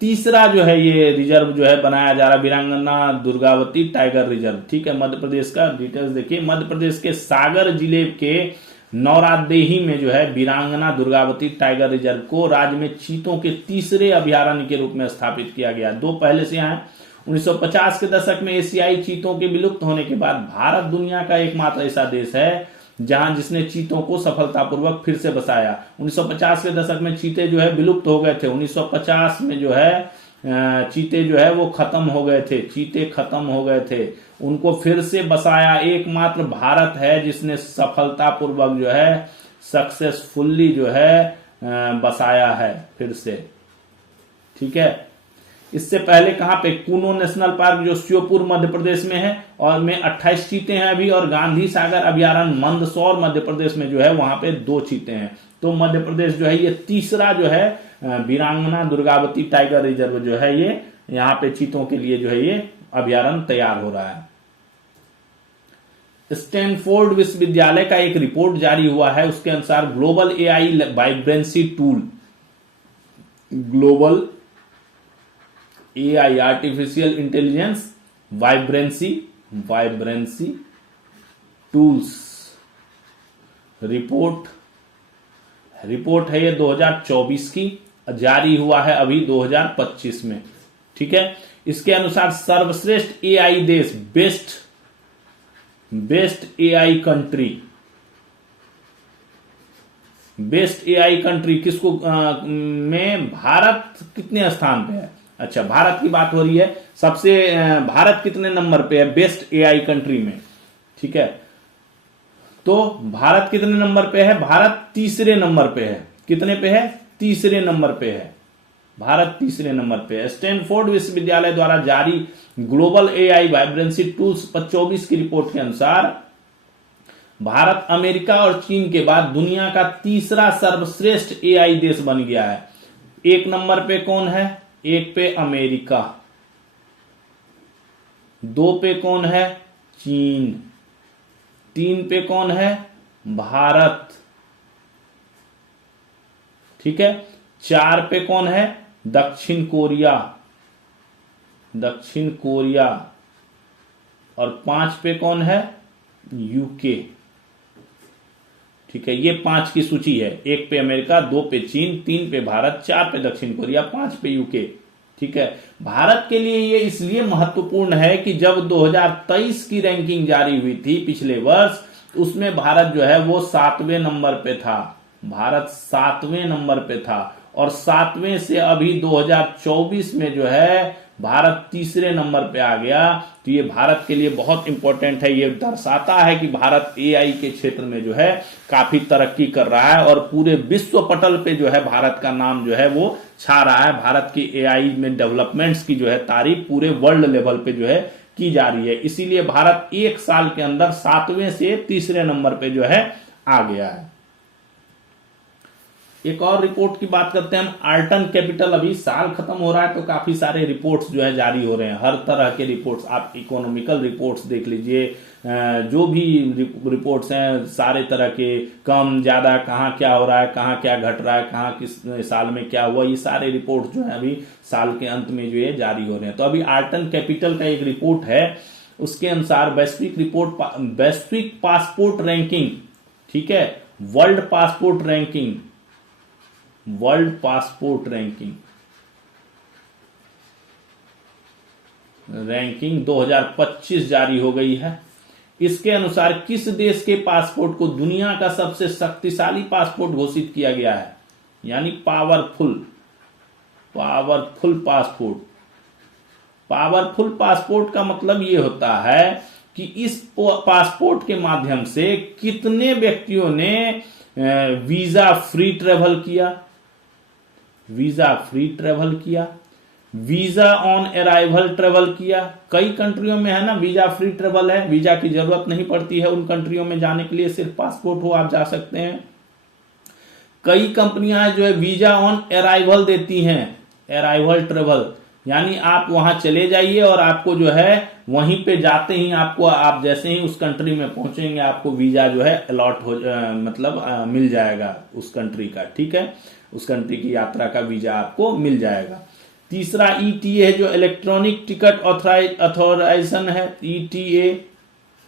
तीसरा जो है ये रिजर्व जो है बनाया जा रहा है, वीरांगना दुर्गावती टाइगर रिजर्व। ठीक है, मध्य प्रदेश का डिटेल्स देखिए। मध्य प्रदेश के सागर जिले के नौरादेही में जो है वीरांगना दुर्गावती टाइगर रिजर्व को राज्य में चीतों के तीसरे अभयारण्य के रूप में स्थापित किया गया। दो पहले से यहाँ 1950 के दशक में एशियाई चीतों के विलुप्त होने के बाद भारत दुनिया का एकमात्र ऐसा देश है जहां जिसने चीतों को सफलतापूर्वक फिर से बसाया। 1950 के दशक में चीते जो है विलुप्त हो गए थे। 1950 में जो है चीते जो है वो खत्म हो गए थे, चीते खत्म हो गए थे, उनको फिर से बसाया एकमात्र भारत है जिसने सफलतापूर्वक जो है सक्सेसफुली जो है बसाया है फिर से। ठीक है, इससे पहले कहां पे कूनो नेशनल पार्क जो श्योपुर मध्य प्रदेश में है और में 28 चीते हैं अभी, और गांधी सागर अभयारण्य मंदसौर मध्य प्रदेश में जो है वहां पे 2 चीते हैं। तो मध्य प्रदेश जो है ये तीसरा जो है वीरांगना दुर्गावती टाइगर रिजर्व जो है ये यहाँ पे चीतों के लिए जो है ये अभयारण्य तैयार हो रहा है। स्टैनफोर्ड विश्वविद्यालय का एक रिपोर्ट जारी हुआ है, उसके अनुसार global AI vibrancy tool, global AI artificial intelligence vibrancy tools report है ये 2024 की, जारी हुआ है अभी 2025 में। ठीक है, इसके अनुसार सर्वश्रेष्ठ एआई देश, बेस्ट एआई कंट्री किसको में भारत कितने स्थान पे है? अच्छा, भारत की बात हो रही है। सबसे भारत कितने नंबर पे है बेस्ट एआई कंट्री में? ठीक है, तो भारत कितने नंबर पे है? भारत तीसरे नंबर पे है। कितने पे है? तीसरे नंबर पे है भारत, तीसरे नंबर पे है। स्टैनफोर्ड विश्वविद्यालय द्वारा जारी ग्लोबल एआई वाइब्रेंसी टूल्स 24 की रिपोर्ट के अनुसार भारत अमेरिका और चीन के बाद दुनिया का तीसरा सर्वश्रेष्ठ एआई देश बन गया है। 1 नंबर पे कौन है? 1 पे अमेरिका, 2 पे कौन है? चीन, 3 पे कौन है? भारत। ठीक है, 4 पे कौन है? दक्षिण कोरिया, और 5 पे कौन है? यूके। ठीक है, ये 5 की सूची है। 1 पे अमेरिका, 2 पे चीन, 3 पे भारत, 4 पे दक्षिण कोरिया, 5 पे यूके। ठीक है, भारत के लिए ये इसलिए महत्वपूर्ण है कि जब 2023 की रैंकिंग जारी हुई थी पिछले वर्ष, उसमें भारत जो है वो 7वें नंबर पे था। भारत 7वें नंबर पे था, और 7वें से अभी 2024 में जो है भारत तीसरे नंबर पे आ गया। तो ये भारत के लिए बहुत इंपॉर्टेंट है। ये दर्शाता है कि भारत एआई के क्षेत्र में जो है काफी तरक्की कर रहा है, और पूरे विश्व पटल पे जो है भारत का नाम जो है वो छा रहा है। भारत की एआई में डेवलपमेंट्स की जो है तारीफ पूरे वर्ल्ड लेवल पे जो है की जा रही है। इसीलिए भारत 1 साल के अंदर 7वें से तीसरे नंबर पे जो है आ गया है। एक और रिपोर्ट की बात करते हैं हम। आर्टन कैपिटल, अभी साल खत्म हो रहा है तो काफी सारे रिपोर्ट्स जो है जारी हो रहे हैं, हर तरह के रिपोर्ट्स। आप इकोनॉमिकल रिपोर्ट्स देख लीजिए, जो भी रिपोर्ट्स हैं सारे तरह के, कम ज्यादा, कहाँ क्या हो रहा है, कहाँ क्या घट रहा है, कहाँ किस साल में क्या हुआ, ये सारे रिपोर्ट जो है अभी साल के अंत में जो है जारी हो रहे हैं। तो अभी आर्टन कैपिटल का एक रिपोर्ट है, उसके अनुसार वैश्विक पासपोर्ट रैंकिंग, ठीक है, वर्ल्ड पासपोर्ट रैंकिंग 2025 जारी हो गई है। इसके अनुसार किस देश के पासपोर्ट को दुनिया का सबसे शक्तिशाली पासपोर्ट घोषित किया गया है? यानी पावरफुल पासपोर्ट का मतलब ये होता है कि इस पासपोर्ट के माध्यम से कितने व्यक्तियों ने वीजा फ्री ट्रेवल किया, वीजा ऑन अराइवल ट्रेवल किया। कई कंट्रियों में है ना वीजा फ्री ट्रेवल है, वीजा की जरूरत नहीं पड़ती है उन कंट्रियों में जाने के लिए, सिर्फ पासपोर्ट हो आप जा सकते हैं। कई कंपनियां जो है वीजा ऑन अराइवल देती हैं, अराइवल ट्रेवल, यानी आप वहां चले जाइए और आपको जो है वहीं पे जाते ही आपको, आप जैसे ही उस कंट्री में पहुंचेंगे आपको वीजा जो है अलॉट हो मिल जाएगा उस कंट्री का। ठीक है, उस कंट्री की यात्रा का वीजा आपको मिल जाएगा। तीसरा ETA है, जो इलेक्ट्रॉनिक टिकट ऑथराइजेशन है। ETA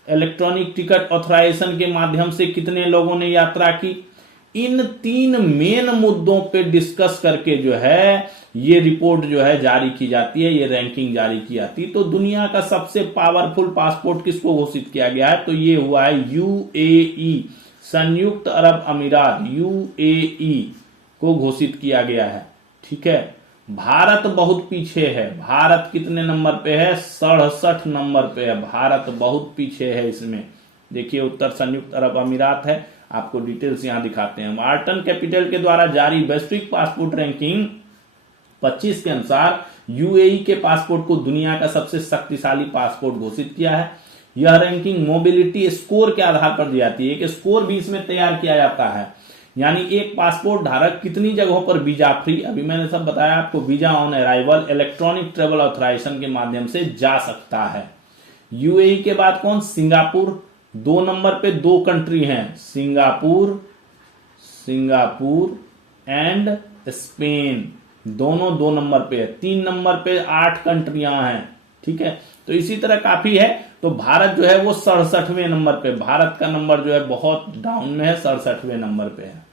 इलेक्ट्रॉनिक टिकट ऑथराइजेशन के माध्यम से कितने लोगों ने यात्रा की। इन 3 मेन मुद्दों पे डिस्कस करके जो है ये रिपोर्ट जो है जारी की जाती है, ये रैंकिंग जारी की जाती है। तो दुनिया का सबसे पावरफुल पासपोर्ट किसको घोषित किया गया है, तो ये हुआ है UAE, संयुक्त अरब अमीरात, UAE को घोषित किया गया है। ठीक है, भारत बहुत पीछे है। भारत कितने नंबर पे है, 67 नंबर पे है। भारत बहुत पीछे है इसमें। देखिए उत्तर संयुक्त अरब अमीरात है, आपको डिटेल्स यहां दिखाते हैं। मार्टन कैपिटल के द्वारा जारी वैश्विक पासपोर्ट रैंकिंग 25 के अनुसार UAE के पासपोर्ट को दुनिया का सबसे शक्तिशाली पासपोर्ट घोषित किया है। यह रैंकिंग मोबिलिटी स्कोर के आधार पर दी जाती है। एक स्कोर भी इसमें तैयार किया जाता है, यानी एक पासपोर्ट धारक कितनी जगहों पर वीजा फ्री, अभी मैंने सब बताया आपको, visa on arrival electronic travel authorisation के माध्यम से जा सकता है। UAE के बाद कौन, सिंगापुर। 2 नंबर पे 2 कंट्री हैं, सिंगापुर एंड स्पेन, दोनों 2 नंबर पे है। 3 नंबर पे 8 कंट्रियां हैं। ठीक है, तो इसी तरह काफी है। तो भारत जो है वो 67वें नंबर पे, भारत का नंबर जो है बहुत डाउन में है, 67वें नंबर पे है।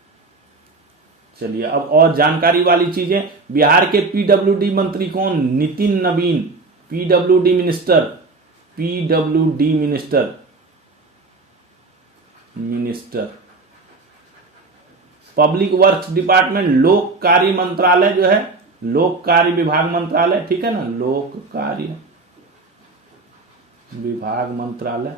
चलिए अब और जानकारी वाली चीजें। बिहार के PWD मंत्री कौन, नितिन नवीन, PWD minister. Public works department, लोक कार्य मंत्रालय जो है, लोक कार्य विभाग मंत्रालय, ठीक है ना, लोक कार्य विभाग मंत्रालय।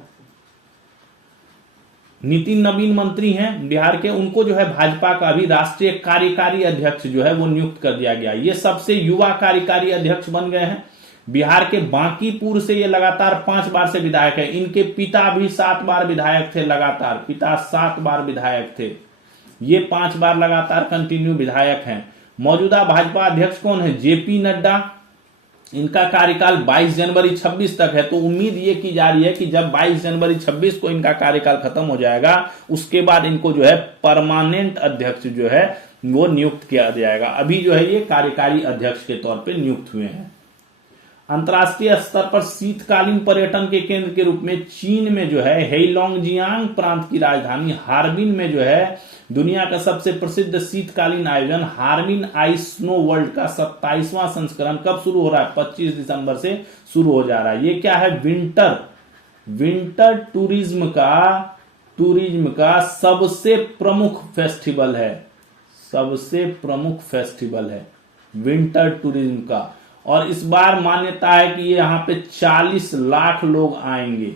नितिन नवीन मंत्री हैं बिहार के, उनको जो है भाजपा का भी राष्ट्रीय कार्यकारी अध्यक्ष जो है वो नियुक्त कर दिया गया। ये सबसे युवा कार्यकारी अध्यक्ष बन गए हैं। बिहार के बांकीपुर से ये लगातार 5 बार से विधायक है। इनके पिता भी 7 बार विधायक थे लगातार, पिता 7 बार विधायक थे, ये 5 बार लगातार कंटिन्यू विधायक हैं। मौजूदा भाजपा अध्यक्ष कौन है, JP नड्डा। इनका कार्यकाल 22 जनवरी 26 तक है। तो उम्मीद ये की जा रही है कि जब 22 जनवरी 26 को इनका कार्यकाल खत्म हो जाएगा, उसके बाद इनको जो है परमानेंट अध्यक्ष जो है वो नियुक्त किया जाएगा। अभी जो है ये कार्यकारी अध्यक्ष के तौर पे नियुक्त हुए हैं। अंतर्राष्ट्रीय स्तर पर शीतकालीन पर्यटन के केंद्र के रूप में चीन में जो है हेइलोंगजियांग प्रांत की राजधानी हार्बिन में जो है दुनिया का सबसे प्रसिद्ध शीतकालीन आयोजन हार्बिन आइस स्नो वर्ल्ड का 27वां संस्करण कब शुरू हो रहा है, 25 दिसंबर से शुरू हो जा रहा है। ये क्या है, विंटर टूरिज्म का सबसे प्रमुख फेस्टिवल है, विंटर टूरिज्म का। और इस बार मान्यता है कि यहां पे 40 लाख लोग आएंगे,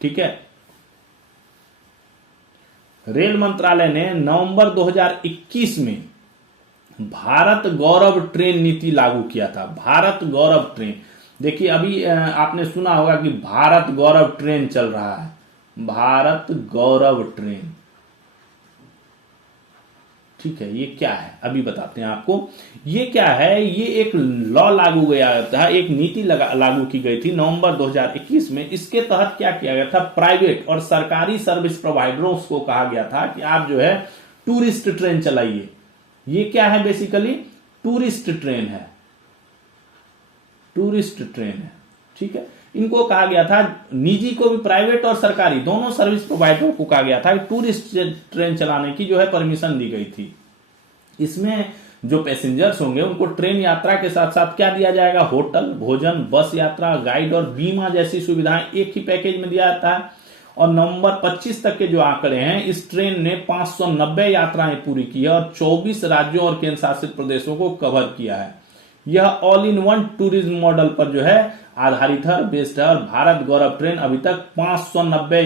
ठीक है। रेल मंत्रालय ने नवंबर 2021 में भारत गौरव ट्रेन नीति लागू किया था। भारत गौरव ट्रेन, देखिए अभी आपने सुना होगा कि भारत गौरव ट्रेन चल रहा है, भारत गौरव ट्रेन, ठीक है। ये क्या है अभी बताते हैं आपको। ये क्या है, ये एक लॉ लागू गया था, एक नीति लागू की गई थी नवंबर 2021 में। इसके तहत क्या किया गया था, प्राइवेट और सरकारी सर्विस प्रोवाइडरों को कहा गया था कि आप जो है टूरिस्ट ट्रेन चलाइए। ये क्या है, बेसिकली टूरिस्ट ट्रेन है, ठीक है। इनको कहा गया था, निजी को भी, प्राइवेट और सरकारी दोनों सर्विस प्रोवाइडरों को कहा गया था कि टूरिस्ट ट्रेन चलाने की जो है परमिशन दी गई थी। इसमें जो पैसेंजर्स होंगे उनको ट्रेन यात्रा के साथ साथ क्या दिया जाएगा, होटल, भोजन, बस यात्रा, गाइड और बीमा जैसी सुविधाएं एक ही पैकेज में दिया जाता है। और नवंबर 25 तक के जो आंकड़े हैं, इस ट्रेन ने 590 यात्राएं पूरी की है और 24 राज्यों और केंद्र शासित प्रदेशों को कवर किया है। यह all in one tourism model पर जो है आधारित है, बेस्ड है। और भारत गौरव ट्रेन अभी तक 590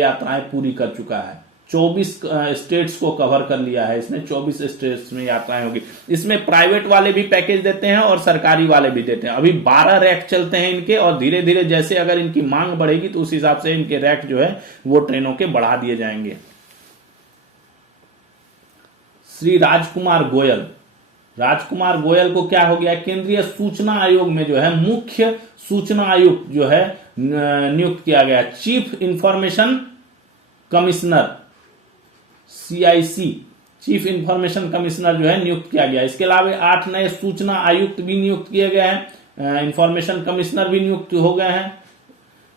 यात्राएं पूरी कर चुका है। 24 स्टेट्स को कवर कर लिया है इसने, 24 स्टेट्स में यात्राएं होगी। इसमें प्राइवेट वाले भी पैकेज देते हैं और सरकारी वाले भी देते हैं। अभी 12 रैक चलते हैं इनके, और धीरे धीरे जैसे अगर इनकी मांग बढ़ेगी तो उस हिसाब से इनके रैक जो है वो ट्रेनों के बढ़ा दिए जाएंगे। श्री राजकुमार गोयल को क्या हो गया, केंद्रीय सूचना आयोग में जो है मुख्य सूचना आयुक्त जो है नियुक्त किया गया, chief information commissioner, CIC chief information commissioner जो है नियुक्त किया गया। इसके अलावा 8 नए सूचना आयुक्त भी नियुक्त किए गए हैं, इंफॉर्मेशन कमिश्नर भी नियुक्त हो गए हैं।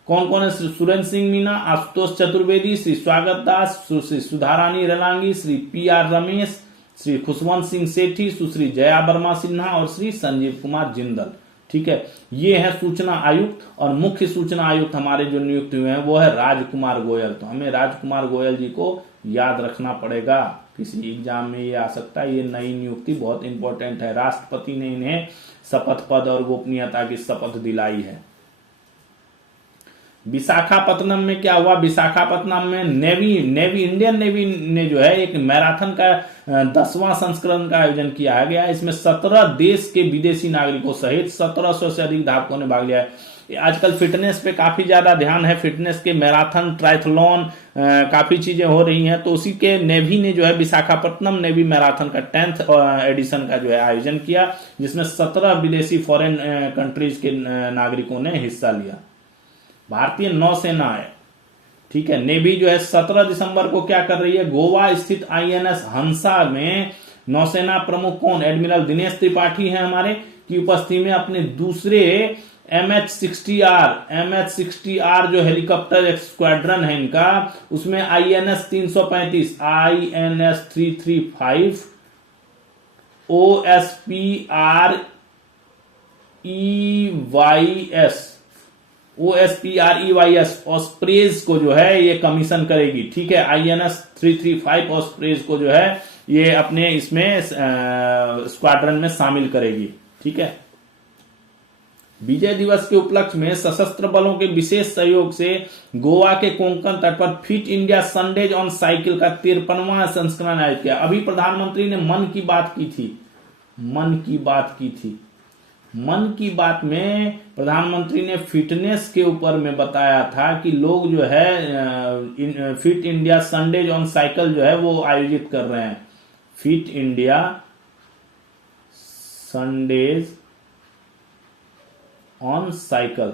कौन कौन है? सुरेंद्र सिंह मीना, आशुतोष चतुर्वेदी, श्री स्वागत दास, श्री सुधारानी रेलांगी, श्री PR रमेश, श्री खुशवंत सिंह सेठी, सुश्री जया वर्मा सिन्हा और श्री संजीव कुमार जिंदल। ठीक है, ये है सूचना आयुक्त। और मुख्य सूचना आयुक्त हमारे जो नियुक्त हुए हैं वो है राजकुमार गोयल। तो हमें राजकुमार गोयल जी को याद रखना पड़ेगा, किसी एग्जाम में ये आ सकता है। ये नई नियुक्ति बहुत इंपॉर्टेंट है। राष्ट्रपति ने इन्हें शपथ पद और गोपनीयता की शपथ दिलाई है। विशाखापत्तनम में क्या हुआ? विशाखापत्तनम में इंडियन नेवी ने जो है एक मैराथन का 10वां संस्करण का आयोजन किया गया। इसमें 17 देश के विदेशी नागरिकों सहित 1700 से अधिक धावकों ने भाग लिया है। आजकल फिटनेस पे काफी ज्यादा ध्यान है, फिटनेस के मैराथन, ट्रायथलॉन, काफी चीजें हो रही हैं। तो उसी के नेवी ने जो है विशाखापत्तनम नेवी मैराथन का 10th एडिशन का जो है आयोजन किया, जिसमें 17 विदेशी फॉरेन कंट्रीज के नागरिकों ने हिस्सा लिया। भारतीय नौसेना है, ठीक है, नेवी जो है 17 दिसंबर को क्या कर रही है? गोवा स्थित INS हंसा में नौसेना प्रमुख कौन? एडमिरल दिनेश त्रिपाठी हैं हमारे, की उपस्थिति में अपने दूसरे MH-60R जो हेलीकॉप्टर स्क्वाड्रन है इनका, उसमें INS 335, INS 335, OSPREYS ऑस्प्रेज को जो है ये कमीशन करेगी। ठीक है, INS 335 ऑस्प्रेज को जो है ये अपने इसमें स्क्वाड्रन में शामिल करेगी। ठीक है, विजय दिवस के उपलक्ष्य में सशस्त्र बलों के विशेष सहयोग से गोवा के कोंकण तट पर fit India Sundays on cycle का 53वां संस्करण आयोजित किया। अभी प्रधानमंत्री ने मन की बात की थी। मन की बात में प्रधानमंत्री ने फिटनेस के ऊपर में बताया था कि लोग जो है fit India Sundays on cycle जो है वो आयोजित कर रहे हैं। Fit India Sundays on cycle,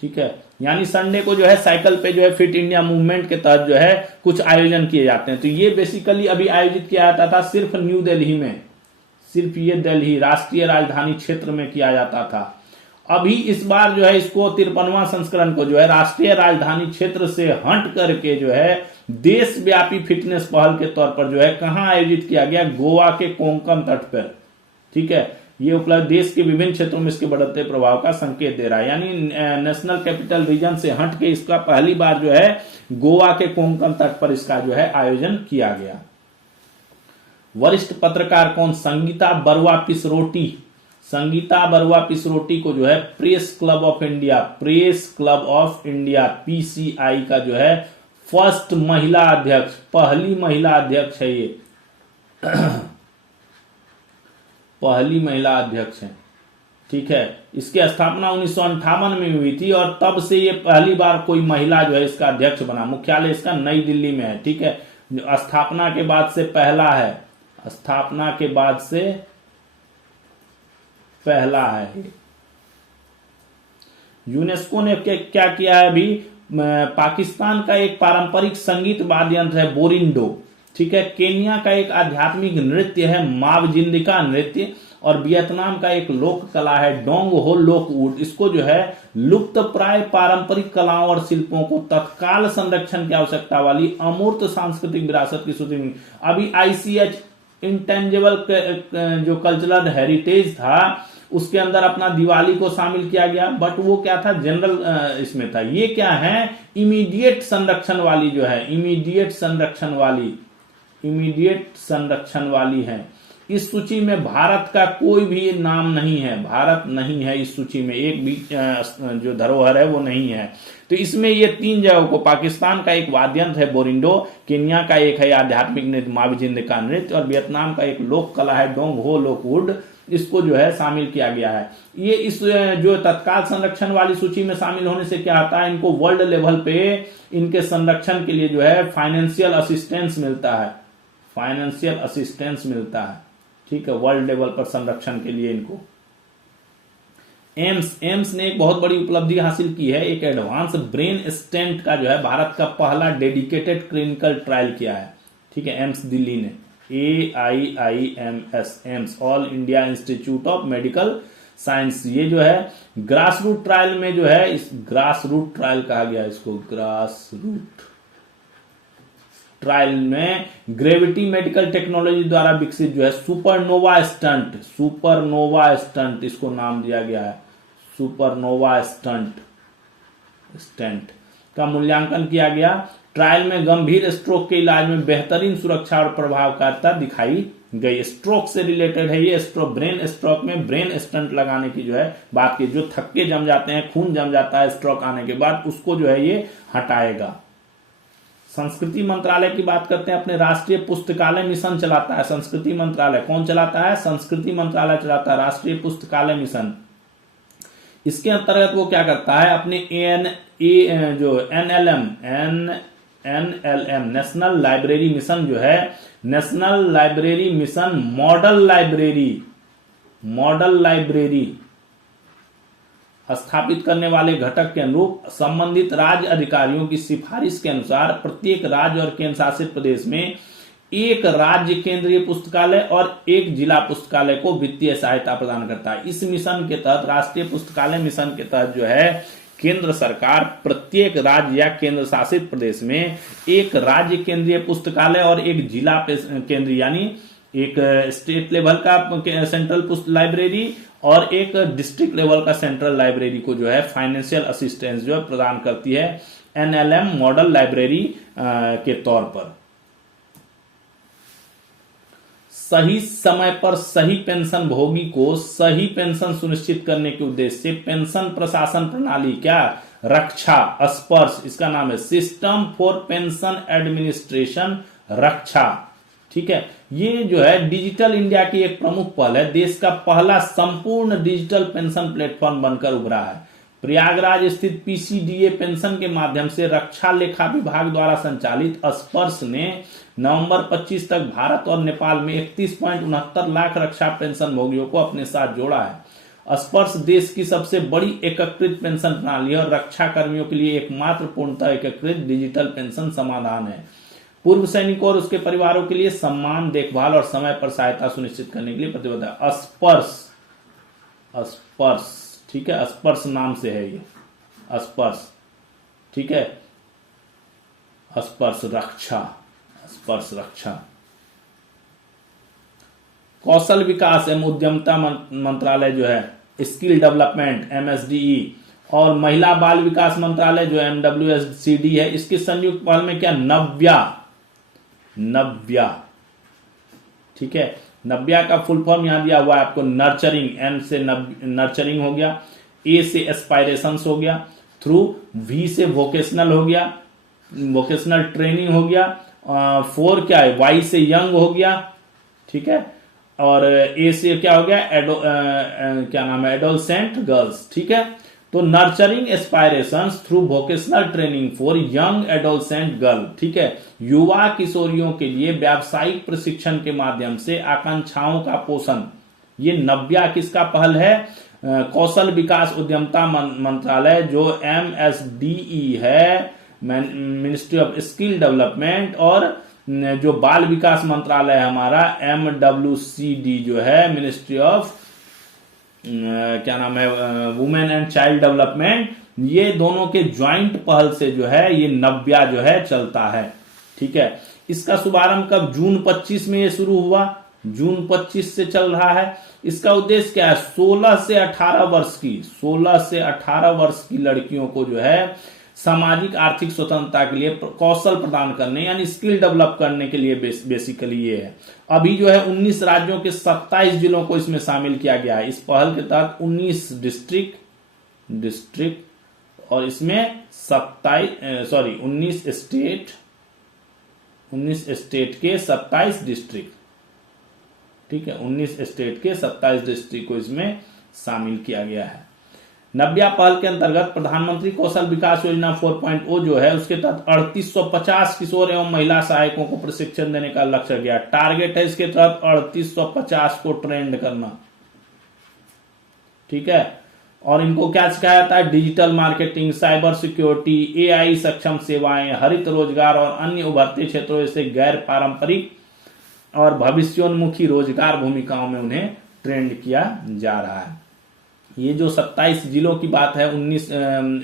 ठीक है, यानी संडे को जो है साइकिल पे जो है फिट इंडिया मूवमेंट के तहत जो है कुछ आयोजन किए जाते हैं। तो ये बेसिकली अभी आयोजित किया जाता था सिर्फ न्यू दिल्ली में, सिर्फ ये दिल्ली राष्ट्रीय राजधानी क्षेत्र में किया जाता था। अभी इस बार जो है इसको 53वां संस्करण को जो है राष्ट्रीय राजधानी क्षेत्र से हट करके जो है देशव्यापी फिटनेस पहल के तौर पर जो है कहां आयोजित किया गया? गोवा के कोंकण तट पर। ठीक है, ये उपलब्ध देश के विभिन्न क्षेत्रों में इसके बढ़ते प्रभाव का संकेत दे रहा है। यानी नेशनल कैपिटल रीजन से हट के इसका पहली बार जो है गोवा के कोंकण तट पर इसका जो है आयोजन किया गया। वरिष्ठ पत्रकार कौन? संगीता बरुआ पिसरोटी। संगीता बरुआ पिसरोटी को जो है press club of India PCI का जो है फर्स्ट महिला अध्यक्ष, पहली महिला अध्यक्ष है ये पहली महिला अध्यक्ष है। ठीक है, इसकी स्थापना 1958 में हुई थी और तब से ये पहली बार कोई महिला जो है इसका अध्यक्ष बना। मुख्यालय इसका नई दिल्ली में है। ठीक है, स्थापना के बाद से पहला है, स्थापना के बाद से पहला है। यूनेस्को ने क्या किया है? अभी पाकिस्तान का एक पारंपरिक संगीत वाद्य यंत्र है बोरिंडो। ठीक है, केन्या का एक आध्यात्मिक नृत्य है मावजिंदिका नृत्य, और वियतनाम का एक लोक कला है डोंग हो लोकवुड। इसको जो है लुप्त प्राय पारंपरिक कलाओं और शिल्पों को तत्काल संरक्षण की आवश्यकता वाली अमूर्त सांस्कृतिक विरासत की सूची में अभी ICH इंटेंजिबल जो कल्चरल हेरिटेज था उसके अंदर अपना दिवाली को शामिल किया गया, बट वो क्या था? जनरल इसमें था। ये क्या है? इमीडिएट संरक्षण वाली जो है, इमीडिएट संरक्षण वाली है। इस सूची में भारत का कोई भी नाम नहीं है, भारत नहीं है इस सूची में, एक भी जो धरोहर है वो नहीं है। तो इसमें ये 3 जगहों को, पाकिस्तान का एक वाद्यंत्र है बोरिंडो, केन्या का एक है आध्यात्मिक नृत्य मावजिंदिका नृत्य, और वियतनाम का एक लोक कला है डोंग हो लोकवुड, इसको जो है शामिल किया गया है। ये इस जो तत्काल संरक्षण वाली सूची में शामिल होने से क्या होता है? इनको वर्ल्ड लेवल पे इनके संरक्षण के लिए जो है फाइनेंशियल असिस्टेंस मिलता है। ठीक है, वर्ल्ड लेवल पर संरक्षण के लिए इनको। एम्स ने एक बहुत बड़ी उपलब्धि हासिल की है, एक एडवांस ब्रेन स्टेंट का जो है भारत का पहला डेडिकेटेड क्लिनिकल ट्रायल किया है। ठीक है, एम्स दिल्ली ने, AIIMS, AIIMS all India institute of medical science, ये जो है ग्रास रूट ट्रायल में जो है, इस ग्रास रूट ट्रायल कहा गया इसको, ग्रास रूट ट्रायल में ग्रेविटी मेडिकल टेक्नोलॉजी द्वारा विकसित जो है सुपरनोवा स्टंट इसको नाम दिया गया है, सुपरनोवा स्टेंट का मूल्यांकन किया गया। ट्रायल में गंभीर स्ट्रोक के इलाज में बेहतरीन सुरक्षा और प्रभावकारिता दिखाई गई। स्ट्रोक से रिलेटेड है ये, ब्रेन स्ट्रोक में ब्रेन स्टंट लगाने की जो है बात की, जो थक्के जम जाते हैं, खून जम जाता है स्ट्रोक आने के बाद, उसको जो है ये हटाएगा। संस्कृति मंत्रालय की बात करते हैं, अपने राष्ट्रीय पुस्तकालय मिशन चलाता है संस्कृति मंत्रालय। कौन चलाता है? संस्कृति मंत्रालय चलाता है राष्ट्रीय पुस्तकालय मिशन। इसके अंतर्गत वो क्या करता है, अपने NLM नेशनल लाइब्रेरी मिशन जो है, national library mission model library स्थापित करने वाले घटक के अनुरूप संबंधित राज्य अधिकारियों की सिफारिश के अनुसार प्रत्येक राज्य और केंद्र शासित प्रदेश में एक राज्य केंद्रीय पुस्तकालय और एक जिला पुस्तकालय को वित्तीय सहायता प्रदान करता है। इस मिशन के तहत, राष्ट्रीय पुस्तकालय मिशन के तहत जो है केंद्र सरकार प्रत्येक राज्य या केंद्र शासित प्रदेश में एक राज्य केंद्रीय पुस्तकालय और एक जिला केंद्रीय, यानी एक स्टेट लेवल का सेंट्रल लाइब्रेरी और एक डिस्ट्रिक्ट लेवल का सेंट्रल लाइब्रेरी को जो है फाइनेंशियल असिस्टेंस जो है प्रदान करती है NLM मॉडल लाइब्रेरी के तौर पर। सही समय पर सही पेंशन भोगी को सही पेंशन सुनिश्चित करने के उद्देश्य से पेंशन प्रशासन प्रणाली क्या रक्षा स्पर्श, इसका नाम है सिस्टम फॉर पेंशन एडमिनिस्ट्रेशन रक्षा। ठीक है, ये जो है डिजिटल इंडिया की एक प्रमुख पहल है। देश का पहला संपूर्ण डिजिटल पेंशन प्लेटफॉर्म बनकर उभरा है। प्रयागराज स्थित PCDA पेंशन के माध्यम से रक्षा लेखा विभाग द्वारा संचालित स्पर्श ने नवंबर 25 तक भारत और नेपाल में 31.69 लाख रक्षा पेंशन भोगियों को अपने साथ जोड़ा है। स्पर्श देश की सबसे बड़ी एकीकृत पेंशन प्रणाली है और रक्षा कर्मियों के लिए एकमात्र पूर्णतः एकीकृत डिजिटल पेंशन समाधान है। पूर्व सैनिकों और उसके परिवारों के लिए सम्मान, देखभाल और समय पर सहायता सुनिश्चित करने के लिए प्रतिबद्ध है। स्पर्श, ठीक है, स्पर्श नाम से है ये, स्पर्श, ठीक है, स्पर्श रक्षा। कौशल विकास एवं उद्यमिता मंत्रालय जो है, स्किल डेवलपमेंट MSDE, और महिला बाल विकास मंत्रालय जो MWSCD है, इसके संयुक्त पहल में क्या नव्या, ठीक है, नव्या का फुल फॉर्म यहां दिया हुआ है आपको, नर्चरिंग, N से नर्चरिंग हो गया, A से एस्पायरेशंस हो गया, थ्रू V से वोकेशनल हो गया, वोकेशनल ट्रेनिंग हो गया, 4 क्या है, Y से यंग हो गया, ठीक है, और A से क्या हो गया, क्या नाम है, एडोलसेंट गर्ल्स। ठीक है, तो nurturing aspirations through vocational training for young adolescent girl, ठीक है, युवा किशोरियों के लिए व्यावसायिक प्रशिक्षण के माध्यम से आकांक्षाओं का पोषण। ये नव्या किसका पहल है? कौशल विकास उद्यमिता मंत्रालय जो MSDE है, मिनिस्ट्री ऑफ स्किल डेवलपमेंट, और जो बाल विकास मंत्रालय है हमारा MWCD जो है, मिनिस्ट्री ऑफ क्या नाम है, वुमेन एंड चाइल्ड डेवलपमेंट, ये दोनों के ज्वाइंट पहल से जो है ये नव्या जो है चलता है। ठीक है, इसका शुभारंभ कब? जून 25 में ये शुरू हुआ, जून 25 से चल रहा है। इसका उद्देश्य क्या है? 16 से 18 वर्ष की लड़कियों को जो है सामाजिक आर्थिक स्वतंत्रता के लिए कौशल प्रदान करने, यानी स्किल डेवलप करने के लिए बेसिकली ये है। अभी जो है 19 राज्यों के 27 जिलों को इसमें शामिल किया गया है। इस पहल के तहत 19 डिस्ट्रिक्ट और इसमें 19 स्टेट के 27 डिस्ट्रिक्ट, ठीक है, 19 स्टेट के 27 डिस्ट्रिक्ट को इसमें शामिल किया गया है। नव्या पहल के अंतर्गत प्रधानमंत्री कौशल विकास योजना 4.0 जो है, उसके तहत 3850 किशोर एवं महिला सहायकों को प्रशिक्षण देने का लक्ष्य गया। टारगेट है इसके तहत 3850 को ट्रेंड करना, ठीक है, और इनको क्या सिखाया जाता है? Digital marketing, cyber security, AI सक्षम सेवाएं, हरित रोजगार और अन्य उभरते क्षेत्रों जैसे गैर पारंपरिक और भविष्योन्मुखी रोजगार भूमिकाओं में उन्हें ट्रेंड किया जा रहा है। ये जो 27 जिलों की बात है, 19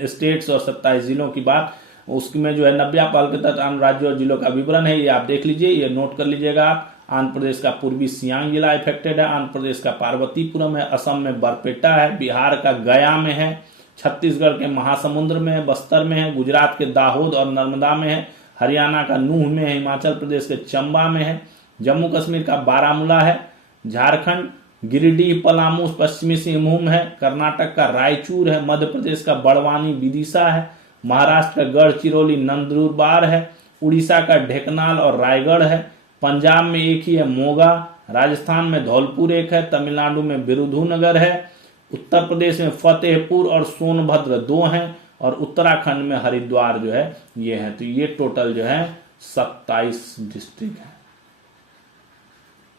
स्टेट्स और 27 जिलों की बात, उसमें जो है 90 पहल के तहत अन्य राज्यों और जिलों का विवरण है, ये आप देख लीजिए, ये नोट कर लीजिएगा आप। आंध्र प्रदेश का पूर्वी सियांग जिला इफेक्टेड है, आंध्र प्रदेश का पार्वतीपुरम है, असम में बरपेटा है, बिहार का गया में है, छत्तीसगढ़ के महासमुंद में है, बस्तर में है, गुजरात के दाहोद और नर्मदा में है, हरियाणा का नूह में है, हिमाचल प्रदेश के चंबा में है, जम्मू कश्मीर का बारामूला है, झारखंड गिरिडीह पलामू पश्चिमी सिंहभूम है, कर्नाटक का रायचूर है, मध्य प्रदेश का बड़वानी विदिशा है, महाराष्ट्र का गढ़चिरौली नंदुरबार है, उड़ीसा का ढेकनाल और रायगढ़ है, पंजाब में एक ही है मोगा, राजस्थान में धौलपुर एक है, तमिलनाडु में बिरुधुनगर है, उत्तर प्रदेश में फतेहपुर और सोनभद्र 2 हैं, और उत्तराखंड में हरिद्वार जो है ये है। तो ये टोटल जो है 27 डिस्ट्रिक्ट है,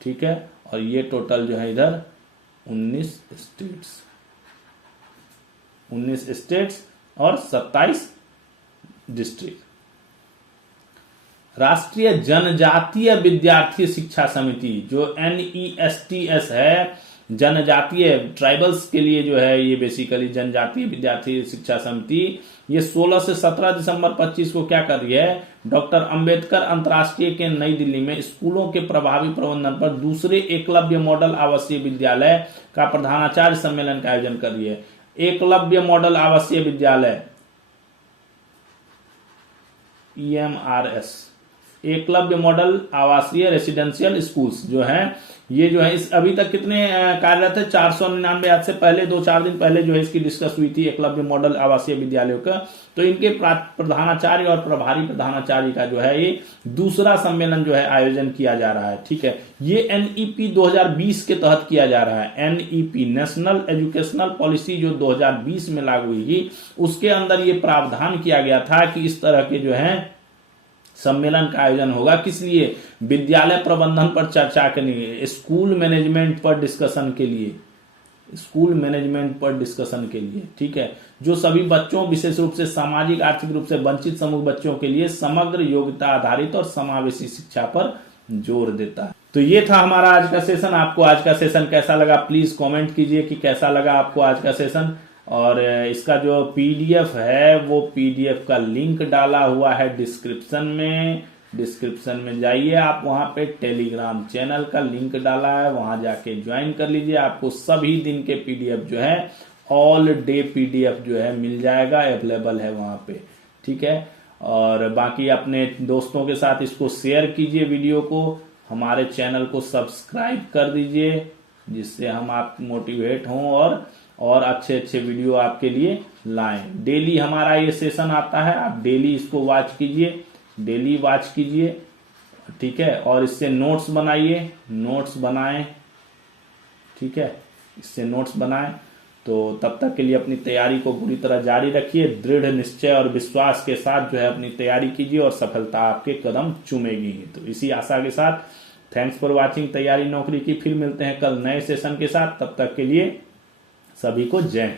ठीक है। और ये टोटल जो है इधर 19 स्टेट्स और 27 डिस्ट्रिक्ट। राष्ट्रीय जनजातीय विद्यार्थी शिक्षा समिति जो NESTS है, जनजातीय ट्राइबल्स के लिए जो है ये बेसिकली जनजातीय विद्यार्थी शिक्षा समिति, ये 16 से 17 दिसंबर 25 को क्या कर रही है? डॉक्टर अंबेडकर अंतर्राष्ट्रीय के नई दिल्ली में स्कूलों के प्रभावी प्रबंधन पर दूसरे एकलव्य मॉडल आवासीय विद्यालय का प्रधानाचार्य सम्मेलन का आयोजन कर रही है। एकलव्य मॉडल आवासीय विद्यालय EMRS, एकलव्य मॉडल आवासीय रेसिडेंशियल स्कूल्स जो हैं, ये जो है इस अभी तक कितने कार्यरत है? 499। आज से पहले 2-4 दिन पहले जो है इसकी डिस्कस हुई थी एकलव्य मॉडल आवासीय विद्यालयों का। तो इनके प्रधानाचार्य और प्रभारी प्रधानाचार्य का जो है ये दूसरा सम्मेलन जो है आयोजन किया जा रहा है, ठीक है। ये NEP 2020 के तहत किया जा रहा है। NEP नेशनल एजुकेशनल पॉलिसी जो 2020 में लागू हुई, उसके अंदर ये प्रावधान किया गया था कि इस तरह के जो है सम्मेलन का आयोजन होगा। किस लिए? विद्यालय प्रबंधन पर चर्चा करने के लिए, स्कूल मैनेजमेंट पर डिस्कशन के लिए, ठीक है। जो सभी बच्चों, विशेष रूप से सामाजिक आर्थिक रूप से वंचित समूह बच्चों के लिए समग्र योग्यता आधारित और समावेशी शिक्षा पर जोर देता है। तो ये था हमारा आज का सेशन। आपको आज का सेशन कैसा लगा प्लीज कमेंट कीजिए कि कैसा लगा आपको आज का सेशन। और इसका जो PDF है वो PDF का लिंक डाला हुआ है डिस्क्रिप्शन में जाइए आप, वहां पे टेलीग्राम चैनल का लिंक डाला है, वहां जाके ज्वाइन कर लीजिए। आपको सभी दिन के PDF जो है, ऑल डे PDF जो है मिल जाएगा, अवेलेबल है वहां पे, ठीक है। और बाकी अपने दोस्तों के साथ इसको शेयर कीजिए वीडियो को, हमारे चैनल को सब्सक्राइब कर दीजिए, जिससे हम आप मोटिवेट हों और अच्छे अच्छे वीडियो आपके लिए लाएं। डेली हमारा ये सेशन आता है, आप डेली इसको वॉच कीजिए, ठीक है। और इससे नोट्स बनाएं, ठीक है, इससे नोट्स बनाएं। तो तब तक के लिए अपनी तैयारी को पूरी तरह जारी रखिए, दृढ़ निश्चय और विश्वास के साथ जो है अपनी तैयारी कीजिए और सफलता आपके कदम चूमेगी। तो इसी आशा के साथ थैंक्स फॉर वॉचिंग तैयारी नौकरी की। फिर मिलते हैं कल नए सेशन के साथ, तब तक के लिए सभी को जय हिंद।